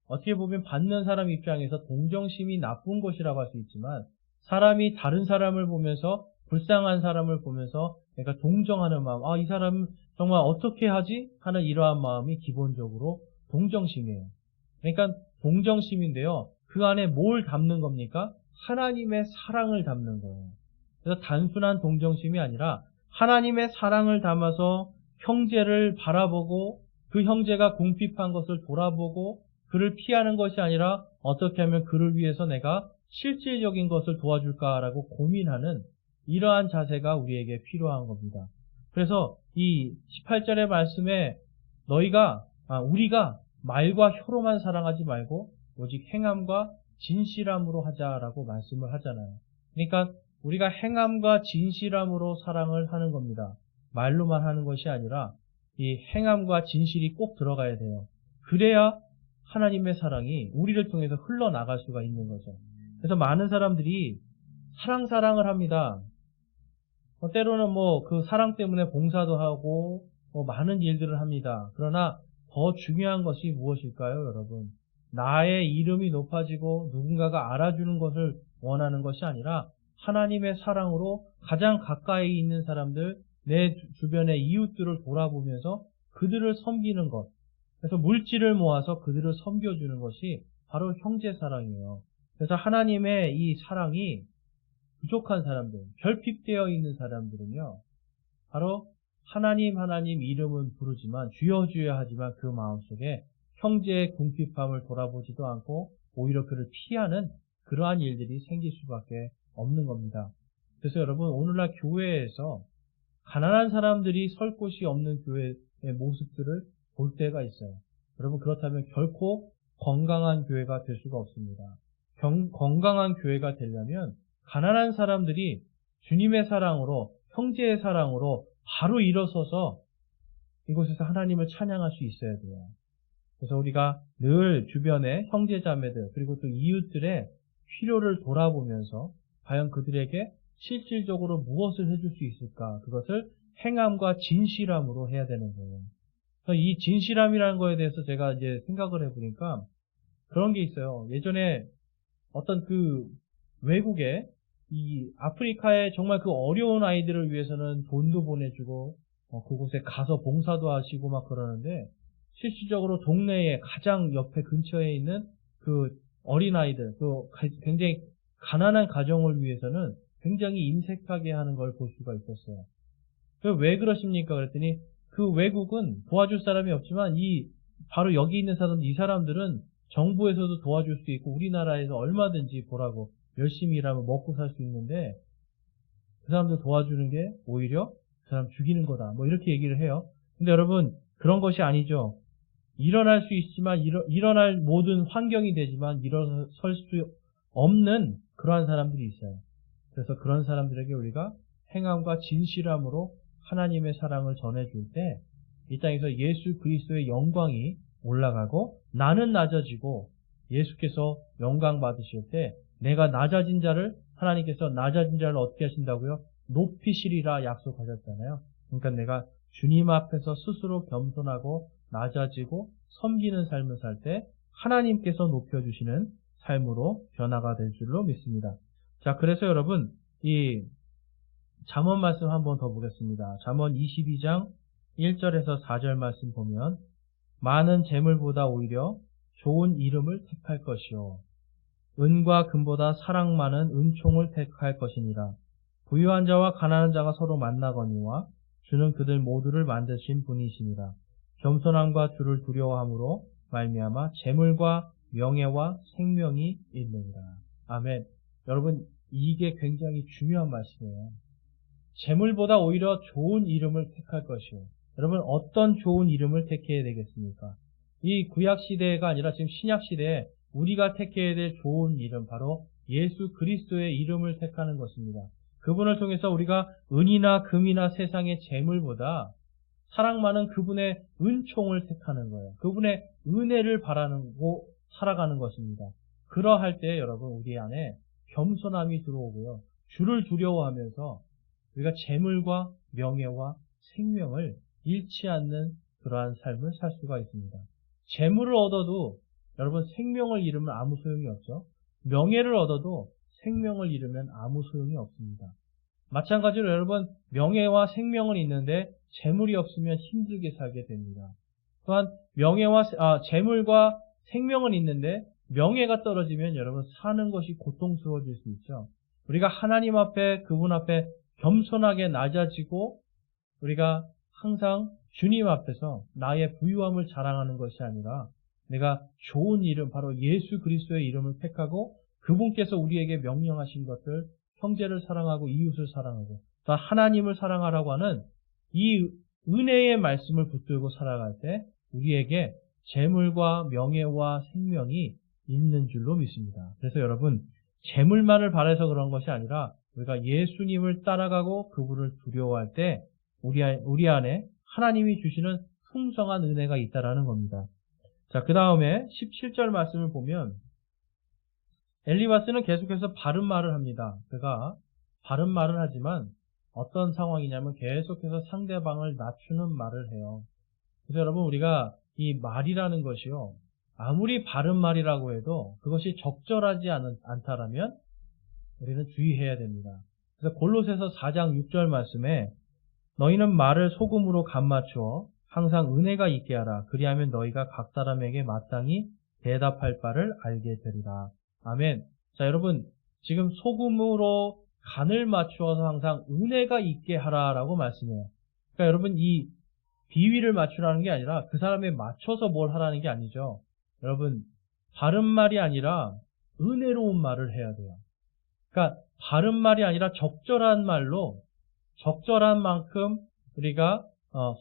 어떻게 보면 받는 사람 입장에서 동정심이 나쁜 것이라고 할 수 있지만, 사람이 다른 사람을 보면서, 불쌍한 사람을 보면서 내가 동정하는 마음, 이 사람은 정말 어떻게 하지? 하는 이러한 마음이 기본적으로 동정심이에요. 그러니까 동정심인데요, 그 안에 뭘 담는 겁니까? 하나님의 사랑을 담는 거예요. 그래서 단순한 동정심이 아니라 하나님의 사랑을 담아서 형제를 바라보고, 그 형제가 궁핍한 것을 돌아보고 그를 피하는 것이 아니라 어떻게 하면 그를 위해서 내가 실질적인 것을 도와줄까라고 고민하는 이러한 자세가 우리에게 필요한 겁니다. 그래서 이 18절의 말씀에 우리가 말과 혀로만 사랑하지 말고 오직 행함과 진실함으로 하자라고 말씀을 하잖아요. 그러니까 우리가 행함과 진실함으로 사랑을 하는 겁니다. 말로만 하는 것이 아니라 이 행함과 진실이 꼭 들어가야 돼요. 그래야 하나님의 사랑이 우리를 통해서 흘러나갈 수가 있는 거죠. 그래서 많은 사람들이 사랑을 합니다. 때로는 그 사랑 때문에 봉사도 하고 많은 일들을 합니다. 그러나 더 중요한 것이 무엇일까요, 여러분? 나의 이름이 높아지고 누군가가 알아주는 것을 원하는 것이 아니라 하나님의 사랑으로 가장 가까이 있는 사람들, 내 주변의 이웃들을 돌아보면서 그들을 섬기는 것. 그래서 물질을 모아서 그들을 섬겨주는 것이 바로 형제 사랑이에요. 그래서 하나님의 이 사랑이 부족한 사람들, 결핍되어 있는 사람들은요, 바로 하나님 이름은 부르지만 주여 하지만 그 마음속에 형제의 궁핍함을 돌아보지도 않고 오히려 그를 피하는 그러한 일들이 생길 수밖에 없는 겁니다. 그래서 여러분, 오늘날 교회에서 가난한 사람들이 설 곳이 없는 교회의 모습들을 볼 때가 있어요. 여러분, 그렇다면 결코 건강한 교회가 될 수가 없습니다. 건강한 교회가 되려면 가난한 사람들이 주님의 사랑으로, 형제의 사랑으로 바로 일어서서 이곳에서 하나님을 찬양할 수 있어야 돼요. 그래서 우리가 늘 주변의 형제자매들 그리고 또 이웃들의 필요를 돌아보면서 과연 그들에게 실질적으로 무엇을 해줄 수 있을까? 그것을 행함과 진실함으로 해야 되는 거예요. 그래서 이 진실함이라는 거에 대해서 제가 이제 생각을 해보니까 그런 게 있어요. 예전에 어떤 외국에 이 아프리카의 정말 그 어려운 아이들을 위해서는 돈도 보내주고 그곳에 가서 봉사도 하시고 막 그러는데, 실질적으로 동네에 가장 옆에 근처에 있는 그 어린아이들, 굉장히 가난한 가정을 위해서는 굉장히 인색하게 하는 걸 볼 수가 있었어요. 왜 그러십니까? 그랬더니 그 외국은 도와줄 사람이 없지만 바로 여기 있는 이 사람들은 정부에서도 도와줄 수 있고 우리나라에서 얼마든지 보라고 열심히 일하면 먹고 살 수 있는데, 그 사람들 도와주는 게 오히려 그 사람 죽이는 거다. 이렇게 얘기를 해요. 근데 여러분, 그런 것이 아니죠. 일어날 수 있지만, 일어날 모든 환경이 되지만 일어설 수 없는 그러한 사람들이 있어요. 그래서 그런 사람들에게 우리가 행함과 진실함으로 하나님의 사랑을 전해줄 때 이 땅에서 예수 그리스도의 영광이 올라가고 나는 낮아지고 예수께서 영광 받으실 때 내가 낮아진 자를, 하나님께서 낮아진 자를 어떻게 하신다고요? 높이시리라 약속하셨잖아요. 그러니까 내가 주님 앞에서 스스로 겸손하고 낮아지고 섬기는 삶을 살 때 하나님께서 높여주시는 삶으로 변화가 될 줄로 믿습니다. 자, 그래서 여러분, 이 잠언 말씀 한번 더 보겠습니다. 잠언 22장 1절에서 4절 말씀 보면, 많은 재물보다 오히려 좋은 이름을 택할 것이요 은과 금보다 사랑 많은 은총을 택할 것이니라. 부유한 자와 가난한 자가 서로 만나거니와 주는 그들 모두를 만드신 분이시니라. 겸손함과 주를 두려워함으로 말미암아 재물과 명예와 생명이 있느니라. 아멘. 여러분, 이게 굉장히 중요한 말씀이에요. 재물보다 오히려 좋은 이름을 택할 것이요. 여러분, 어떤 좋은 이름을 택해야 되겠습니까? 이 구약 시대가 아니라 지금 신약 시대에 우리가 택해야 될 좋은 이름, 바로 예수 그리스도의 이름을 택하는 것입니다. 그분을 통해서 우리가 은이나 금이나 세상의 재물보다 사랑 많은 그분의 은총을 택하는 거예요. 그분의 은혜를 바라고 살아가는 것입니다. 그러할 때 여러분, 우리 안에 겸손함이 들어오고요, 주를 두려워하면서 우리가 재물과 명예와 생명을 잃지 않는 그러한 삶을 살 수가 있습니다. 재물을 얻어도 여러분 생명을 잃으면 아무 소용이 없죠. 명예를 얻어도 생명을 잃으면 아무 소용이 없습니다. 마찬가지로 여러분 명예와 생명은 있는데 재물이 없으면 힘들게 살게 됩니다. 또한 재물과 생명은 있는데 명예가 떨어지면 여러분 사는 것이 고통스러워질 수 있죠. 우리가 하나님 앞에 그분 앞에 겸손하게 낮아지고 우리가 항상 주님 앞에서 나의 부유함을 자랑하는 것이 아니라 내가 좋은 이름 바로 예수 그리스도의 이름을 택하고 그분께서 우리에게 명령하신 것들 형제를 사랑하고 이웃을 사랑하고 또 하나님을 사랑하라고 하는 이 은혜의 말씀을 붙들고 살아갈 때 우리에게 재물과 명예와 생명이 있는 줄로 믿습니다. 그래서 여러분 재물만을 바라서 그런 것이 아니라 우리가 예수님을 따라가고 그분을 두려워할 때 우리 안에 하나님이 주시는 풍성한 은혜가 있다라는 겁니다. 자, 그 다음에 17절 말씀을 보면 엘리바스는 계속해서 바른 말을 합니다. 그가 바른 말을 하지만 어떤 상황이냐면 계속해서 상대방을 낮추는 말을 해요. 그래서 여러분 우리가 이 말이라는 것이요. 아무리 바른 말이라고 해도 그것이 적절하지 않다라면 우리는 주의해야 됩니다. 그래서 골로새서 4장 6절 말씀에 너희는 말을 소금으로 간맞추어 항상 은혜가 있게 하라. 그리하면 너희가 각 사람에게 마땅히 대답할 바를 알게 되리라. 아멘. 자, 여러분 지금 소금으로 간을 맞추어서 항상 은혜가 있게 하라라고 말씀해요. 그러니까 여러분 이 비위를 맞추라는 게 아니라 그 사람에 맞춰서 뭘 하라는 게 아니죠. 여러분 바른 말이 아니라 은혜로운 말을 해야 돼요. 그러니까 바른 말이 아니라 적절한 말로 적절한 만큼 우리가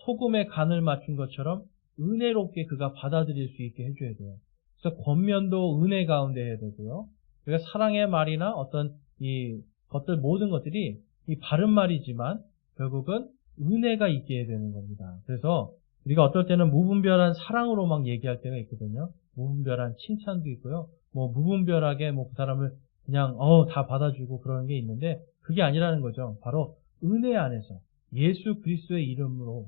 소금의 간을 맞춘 것처럼 은혜롭게 그가 받아들일 수 있게 해줘야 돼요. 그래서 권면도 은혜 가운데 해야 되고요. 그러니까 사랑의 말이나 어떤 이 것들 모든 것들이 이 바른 말이지만 결국은 은혜가 있게 해야 되는 겁니다. 그래서 우리가 어떨 때는 무분별한 사랑으로 막 얘기할 때가 있거든요. 무분별한 칭찬도 있고요. 무분별하게 그 사람을 그냥 다 받아주고 그러는 게 있는데 그게 아니라는 거죠. 바로 은혜 안에서 예수 그리스도의 이름으로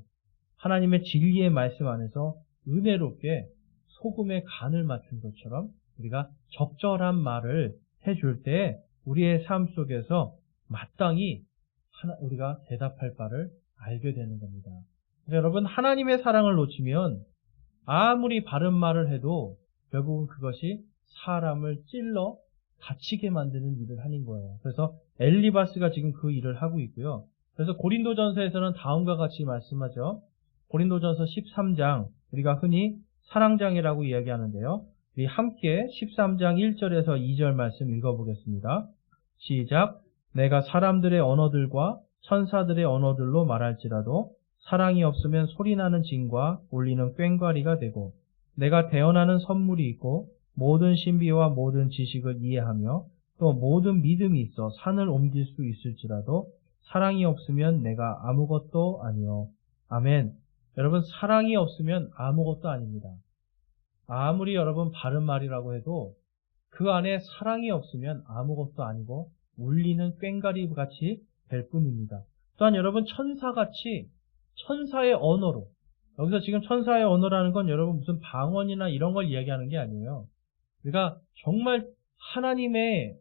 하나님의 진리의 말씀 안에서 은혜롭게 소금의 간을 맞춘 것처럼 우리가 적절한 말을 해줄 때 우리의 삶 속에서 마땅히 우리가 대답할 바를 알게 되는 겁니다. 그래서 여러분 하나님의 사랑을 놓치면 아무리 바른 말을 해도 결국은 그것이 사람을 찔러 다치게 만드는 일을 하는 거예요. 그래서 엘리바스가 지금 그 일을 하고 있고요. 그래서 고린도전서에서는 다음과 같이 말씀하죠. 고린도전서 13장 우리가 흔히 사랑장이라고 이야기하는데요. 우리 함께 13장 1절에서 2절 말씀 읽어보겠습니다. 시작. 내가 사람들의 언어들과 천사들의 언어들로 말할지라도 사랑이 없으면 소리나는 징과 울리는 꽹과리가 되고 내가 대언하는 선물이 있고 모든 신비와 모든 지식을 이해하며 또 모든 믿음이 있어 산을 옮길 수 있을지라도 사랑이 없으면 내가 아무것도 아니요. 아멘. 여러분 사랑이 없으면 아무것도 아닙니다. 아무리 여러분 바른 말이라고 해도 그 안에 사랑이 없으면 아무것도 아니고 울리는 꽹과리 같이 될 뿐입니다. 또한 여러분 천사같이 천사의 언어로 여기서 지금 천사의 언어라는 건 여러분 무슨 방언이나 이런 걸 이야기하는 게 아니에요. 우리가 정말 하나님의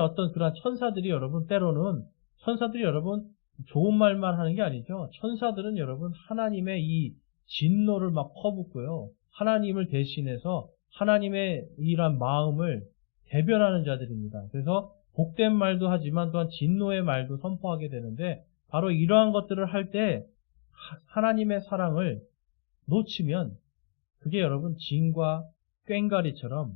어떤 그런 천사들이 여러분 때로는 천사들이 여러분 좋은 말만 하는 게 아니죠. 천사들은 여러분 하나님의 이 진노를 막 퍼붓고요. 하나님을 대신해서 하나님의 이러한 마음을 대변하는 자들입니다. 그래서 복된 말도 하지만 또한 진노의 말도 선포하게 되는데 바로 이러한 것들을 할 때 하나님의 사랑을 놓치면 그게 여러분 진과 꽹과리처럼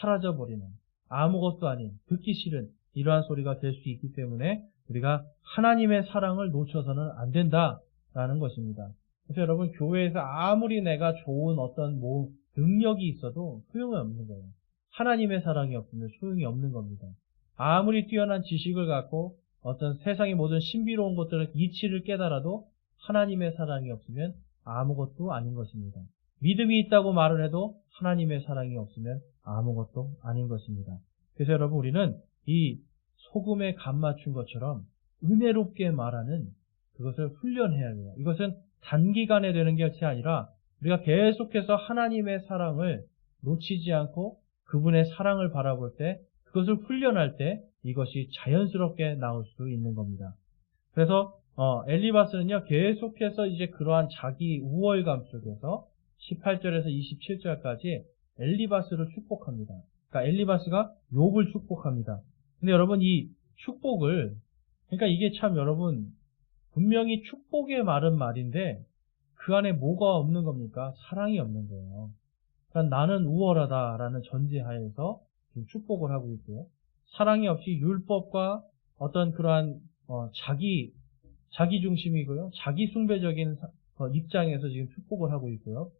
사라져버리는 아무것도 아닌 듣기 싫은 이러한 소리가 될 수 있기 때문에 우리가 하나님의 사랑을 놓쳐서는 안 된다라는 것입니다. 그래서 여러분 교회에서 아무리 내가 좋은 어떤 능력이 있어도 소용이 없는 거예요. 하나님의 사랑이 없으면 소용이 없는 겁니다. 아무리 뛰어난 지식을 갖고 어떤 세상의 모든 신비로운 것들을 이치를 깨달아도 하나님의 사랑이 없으면 아무것도 아닌 것입니다. 믿음이 있다고 말을 해도 하나님의 사랑이 없으면 아무것도 아닌 것입니다. 그래서 여러분 우리는 이 소금에 간 맞춘 것처럼 은혜롭게 말하는 그것을 훈련해야 돼요. 이것은 단기간에 되는 것이 아니라 우리가 계속해서 하나님의 사랑을 놓치지 않고 그분의 사랑을 바라볼 때 그것을 훈련할 때 이것이 자연스럽게 나올 수 있는 겁니다. 그래서 엘리바스는요 계속해서 이제 그러한 자기 우월감 속에서 18절에서 27절까지 엘리바스를 축복합니다. 그러니까 엘리바스가 욥을 축복합니다. 근데 여러분 이 축복을 그러니까 이게 참 여러분 분명히 축복의 말은 말인데 그 안에 뭐가 없는 겁니까? 사랑이 없는 거예요. 그러니까 나는 우월하다라는 전제하에서 지금 축복을 하고 있고요. 사랑이 없이 율법과 어떤 그러한 자기 중심이고요. 자기 숭배적인 입장에서 지금 축복을 하고 있고요.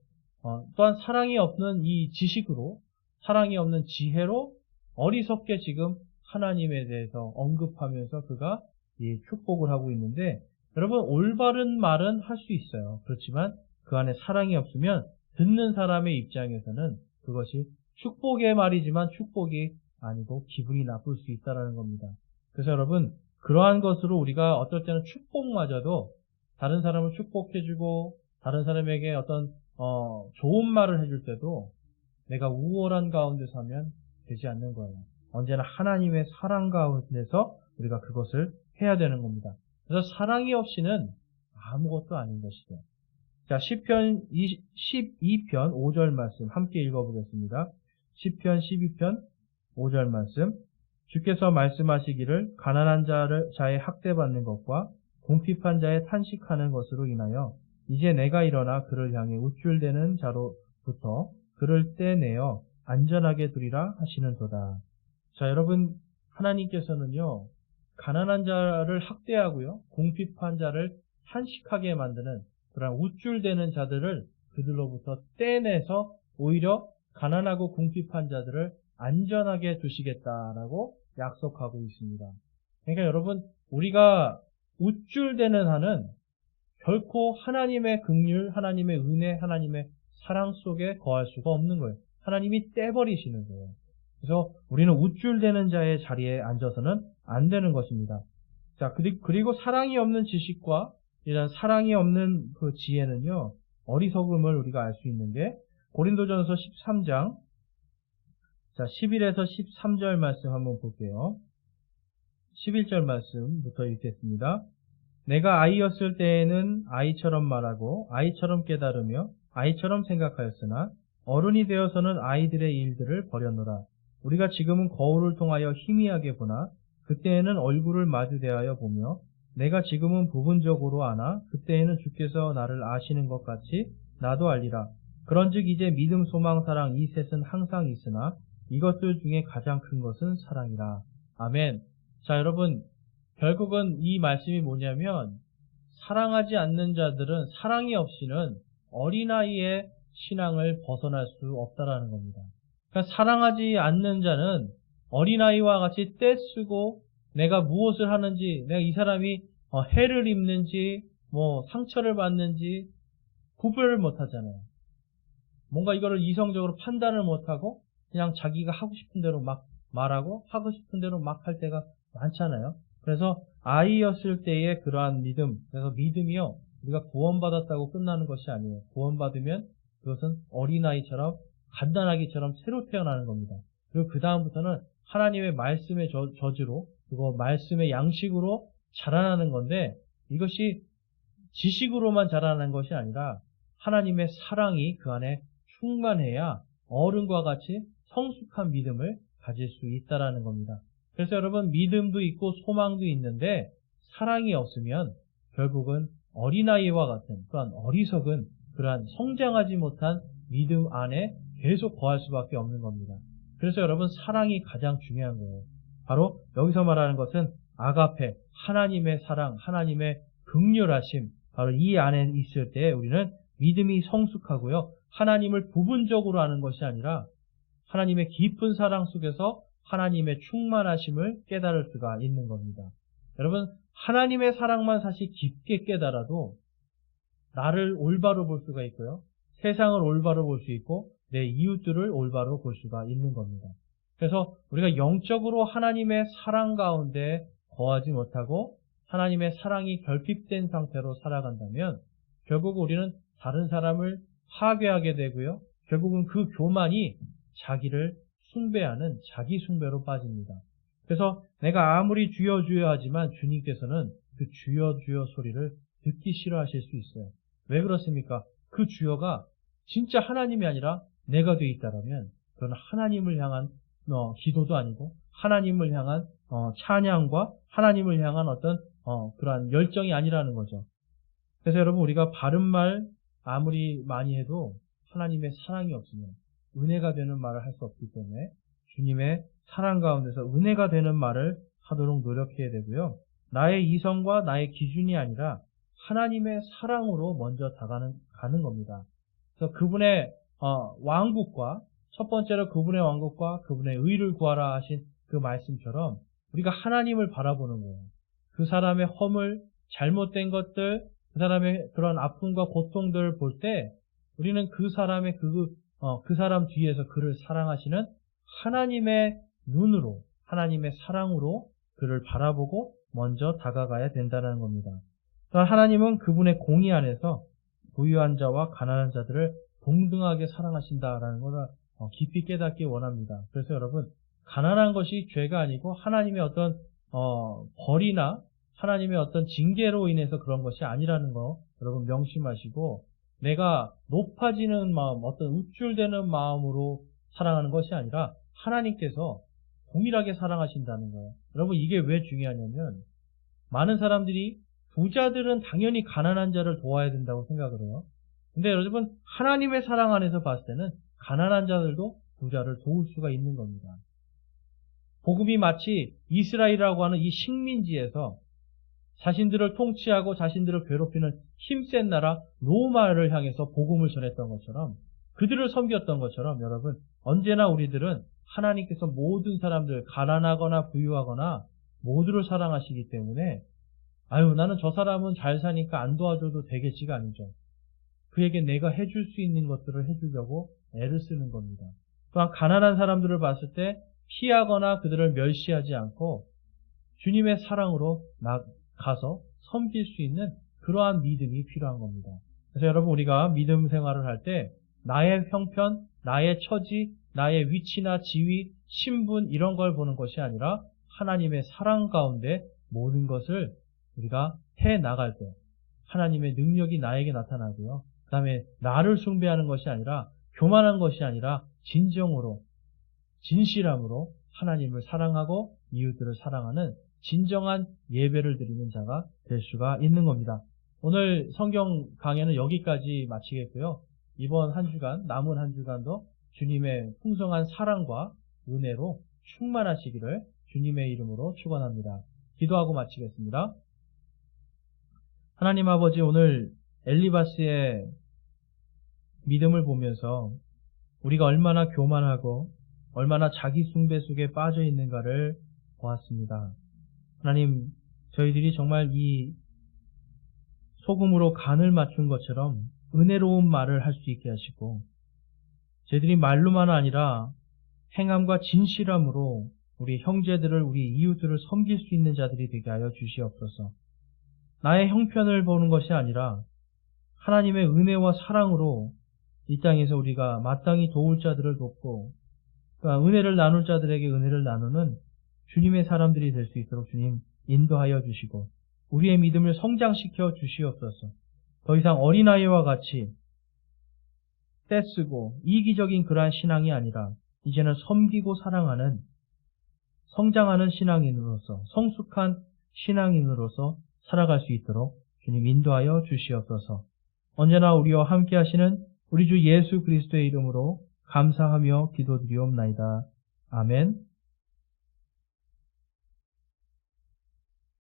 또한 사랑이 없는 이 지식으로 사랑이 없는 지혜로 어리석게 지금 하나님에 대해서 언급하면서 그가 이 축복을 하고 있는데 여러분 올바른 말은 할 수 있어요. 그렇지만 그 안에 사랑이 없으면 듣는 사람의 입장에서는 그것이 축복의 말이지만 축복이 아니고 기분이 나쁠 수 있다는 겁니다. 그래서 여러분 그러한 것으로 우리가 어떨 때는 축복마저도 다른 사람을 축복해주고 다른 사람에게 어떤 좋은 말을 해줄 때도 내가 우월한 가운데 서면 되지 않는 거예요. 언제나 하나님의 사랑 가운데서 우리가 그것을 해야 되는 겁니다. 그래서 사랑이 없이는 아무것도 아닌 것이죠. 자, 시편 12편 5절 말씀 함께 읽어보겠습니다. 시편 12편 5절 말씀 주께서 말씀하시기를 가난한 자의 학대받는 것과 궁핍한 자의 탄식하는 것으로 인하여 이제 내가 일어나 그를 향해 우쭐대는 자로부터 그를 떼내어 안전하게 두리라 하시는도다. 자, 여러분 하나님께서는요 가난한 자를 학대하고요 궁핍한 자를 탄식하게 만드는 그런 우쭐대는 자들을 그들로부터 떼내서 오히려 가난하고 궁핍한 자들을 안전하게 두시겠다라고 약속하고 있습니다. 그러니까 여러분 우리가 우쭐대는 한은 결코 하나님의 긍휼, 하나님의 은혜, 하나님의 사랑 속에 거할 수가 없는 거예요. 하나님이 떼버리시는 거예요. 그래서 우리는 우쭐대는 자의 자리에 앉아서는 안 되는 것입니다. 자, 그리고 사랑이 없는 지식과 이런 사랑이 없는 그 지혜는요, 어리석음을 우리가 알 수 있는 게 고린도전서 13장, 자, 11에서 13절 말씀 한번 볼게요. 11절 말씀부터 읽겠습니다. 내가 아이였을 때에는 아이처럼 말하고 아이처럼 깨달으며 아이처럼 생각하였으나 어른이 되어서는 아이들의 일들을 버렸노라. 우리가 지금은 거울을 통하여 희미하게 보나 그때에는 얼굴을 마주 대하여 보며 내가 지금은 부분적으로 아나 그때에는 주께서 나를 아시는 것 같이 나도 알리라. 그런즉 이제 믿음, 소망, 사랑 이 셋은 항상 있으나 이것들 중에 가장 큰 것은 사랑이라. 아멘. 자, 여러분 결국은 이 말씀이 뭐냐면 사랑하지 않는 자들은 사랑이 없이는 어린아이의 신앙을 벗어날 수 없다라는 겁니다. 그러니까 사랑하지 않는 자는 어린아이와 같이 떼쓰고 내가 무엇을 하는지, 내가 이 사람이 해를 입는지, 상처를 받는지 구별을 못 하잖아요. 뭔가 이거를 이성적으로 판단을 못 하고 그냥 자기가 하고 싶은 대로 막 말하고 하고 싶은 대로 막 할 때가 많잖아요. 그래서 아이였을 때의 그러한 믿음, 그래서 믿음이요, 우리가 구원받았다고 끝나는 것이 아니에요. 구원받으면 그것은 어린아이처럼 갓난아기처럼 새로 태어나는 겁니다. 그리고 그 다음부터는 하나님의 말씀의 저주로, 그리고 말씀의 양식으로 자라나는 건데 이것이 지식으로만 자라나는 것이 아니라 하나님의 사랑이 그 안에 충만해야 어른과 같이 성숙한 믿음을 가질 수 있다라는 겁니다. 그래서 여러분 믿음도 있고 소망도 있는데 사랑이 없으면 결국은 어린아이와 같은 그러한 어리석은 그러한 성장하지 못한 믿음 안에 계속 거할 수밖에 없는 겁니다. 그래서 여러분 사랑이 가장 중요한 거예요. 바로 여기서 말하는 것은 아가페, 하나님의 사랑, 하나님의 긍휼하심, 바로 이 안에 있을 때 우리는 믿음이 성숙하고요. 하나님을 부분적으로 아는 것이 아니라 하나님의 깊은 사랑 속에서 하나님의 충만하심을 깨달을 수가 있는 겁니다. 여러분 하나님의 사랑만 사실 깊게 깨달아도 나를 올바로 볼 수가 있고요. 세상을 올바로 볼 수 있고 내 이웃들을 올바로 볼 수가 있는 겁니다. 그래서 우리가 영적으로 하나님의 사랑 가운데 거하지 못하고 하나님의 사랑이 결핍된 상태로 살아간다면 결국 우리는 다른 사람을 파괴하게 되고요. 결국은 그 교만이 자기를 숭배하는 자기 숭배로 빠집니다. 그래서 내가 아무리 주여 주여 하지만 주님께서는 그 주여 주여 소리를 듣기 싫어하실 수 있어요. 왜 그렇습니까? 그 주여가 진짜 하나님이 아니라 내가 되어 있다면 그건 하나님을 향한 기도도 아니고 하나님을 향한 찬양과 하나님을 향한 어떤 그러한 열정이 아니라는 거죠. 그래서 여러분 우리가 바른 말 아무리 많이 해도 하나님의 사랑이 없으면 은혜가 되는 말을 할 수 없기 때문에 주님의 사랑 가운데서 은혜가 되는 말을 하도록 노력해야 되고요. 나의 이성과 나의 기준이 아니라 하나님의 사랑으로 먼저 가는 겁니다. 그래서 그분의 왕국과 첫 번째로 그분의 왕국과 그분의 의를 구하라 하신 그 말씀처럼 우리가 하나님을 바라보는 거예요. 그 사람의 허물, 잘못된 것들, 그 사람의 그런 아픔과 고통들을 볼 때 우리는 그 사람의 그 사람 뒤에서 그를 사랑하시는 하나님의 눈으로, 하나님의 사랑으로 그를 바라보고 먼저 다가가야 된다는 겁니다. 하나님은 그분의 공의 안에서 부유한 자와 가난한 자들을 동등하게 사랑하신다라는 것을 깊이 깨닫기 원합니다. 그래서 여러분, 가난한 것이 죄가 아니고 하나님의 어떤 벌이나 하나님의 어떤 징계로 인해서 그런 것이 아니라는 거 여러분 명심하시고, 내가 높아지는 마음, 어떤 우쭐대는 마음으로 사랑하는 것이 아니라 하나님께서 동일하게 사랑하신다는 거예요. 여러분, 이게 왜 중요하냐면 많은 사람들이 부자들은 당연히 가난한 자를 도와야 된다고 생각을 해요. 근데 여러분, 하나님의 사랑 안에서 봤을 때는 가난한 자들도 부자를 도울 수가 있는 겁니다. 복음이 마치 이스라엘이라고 하는 이 식민지에서 자신들을 통치하고 자신들을 괴롭히는 힘센 나라 로마를 향해서 복음을 전했던 것처럼, 그들을 섬겼던 것처럼, 여러분 언제나 우리들은 하나님께서 모든 사람들, 가난하거나 부유하거나 모두를 사랑하시기 때문에 나는 저 사람은 잘 사니까 안 도와줘도 되겠지가 아니죠. 그에게 내가 해줄 수 있는 것들을 해주려고 애를 쓰는 겁니다. 또한 가난한 사람들을 봤을 때 피하거나 그들을 멸시하지 않고 주님의 사랑으로 가서 섬길 수 있는 그러한 믿음이 필요한 겁니다. 그래서 여러분, 우리가 믿음 생활을 할 때 나의 형편, 나의 처지, 나의 위치나 지위, 신분 이런 걸 보는 것이 아니라 하나님의 사랑 가운데 모든 것을 우리가 해나갈 때 하나님의 능력이 나에게 나타나고요. 그 다음에 나를 숭배하는 것이 아니라, 교만한 것이 아니라 진정으로, 진실함으로 하나님을 사랑하고 이웃들을 사랑하는 진정한 예배를 드리는 자가 될 수가 있는 겁니다. 오늘 성경 강해는 여기까지 마치겠고요. 이번 한 주간, 남은 한 주간도 주님의 풍성한 사랑과 은혜로 충만하시기를 주님의 이름으로 축원합니다. 기도하고 마치겠습니다. 하나님 아버지, 오늘 엘리바스의 믿음을 보면서 우리가 얼마나 교만하고 얼마나 자기 숭배 속에 빠져 있는가를 보았습니다. 하나님, 저희들이 정말 이 소금으로 간을 맞춘 것처럼 은혜로운 말을 할 수 있게 하시고, 저희들이 말로만 아니라 행함과 진실함으로 우리 형제들을, 우리 이웃들을 섬길 수 있는 자들이 되게 하여 주시옵소서. 나의 형편을 보는 것이 아니라 하나님의 은혜와 사랑으로 이 땅에서 우리가 마땅히 도울 자들을 돕고, 그러니까 은혜를 나눌 자들에게 은혜를 나누는 주님의 사람들이 될 수 있도록 주님 인도하여 주시고, 우리의 믿음을 성장시켜 주시옵소서. 더 이상 어린아이와 같이 떼쓰고 이기적인 그러한 신앙이 아니라 이제는 섬기고 사랑하는, 성장하는 신앙인으로서, 성숙한 신앙인으로서 살아갈 수 있도록 주님 인도하여 주시옵소서. 언제나 우리와 함께 하시는 우리 주 예수 그리스도의 이름으로 감사하며 기도드리옵나이다. 아멘.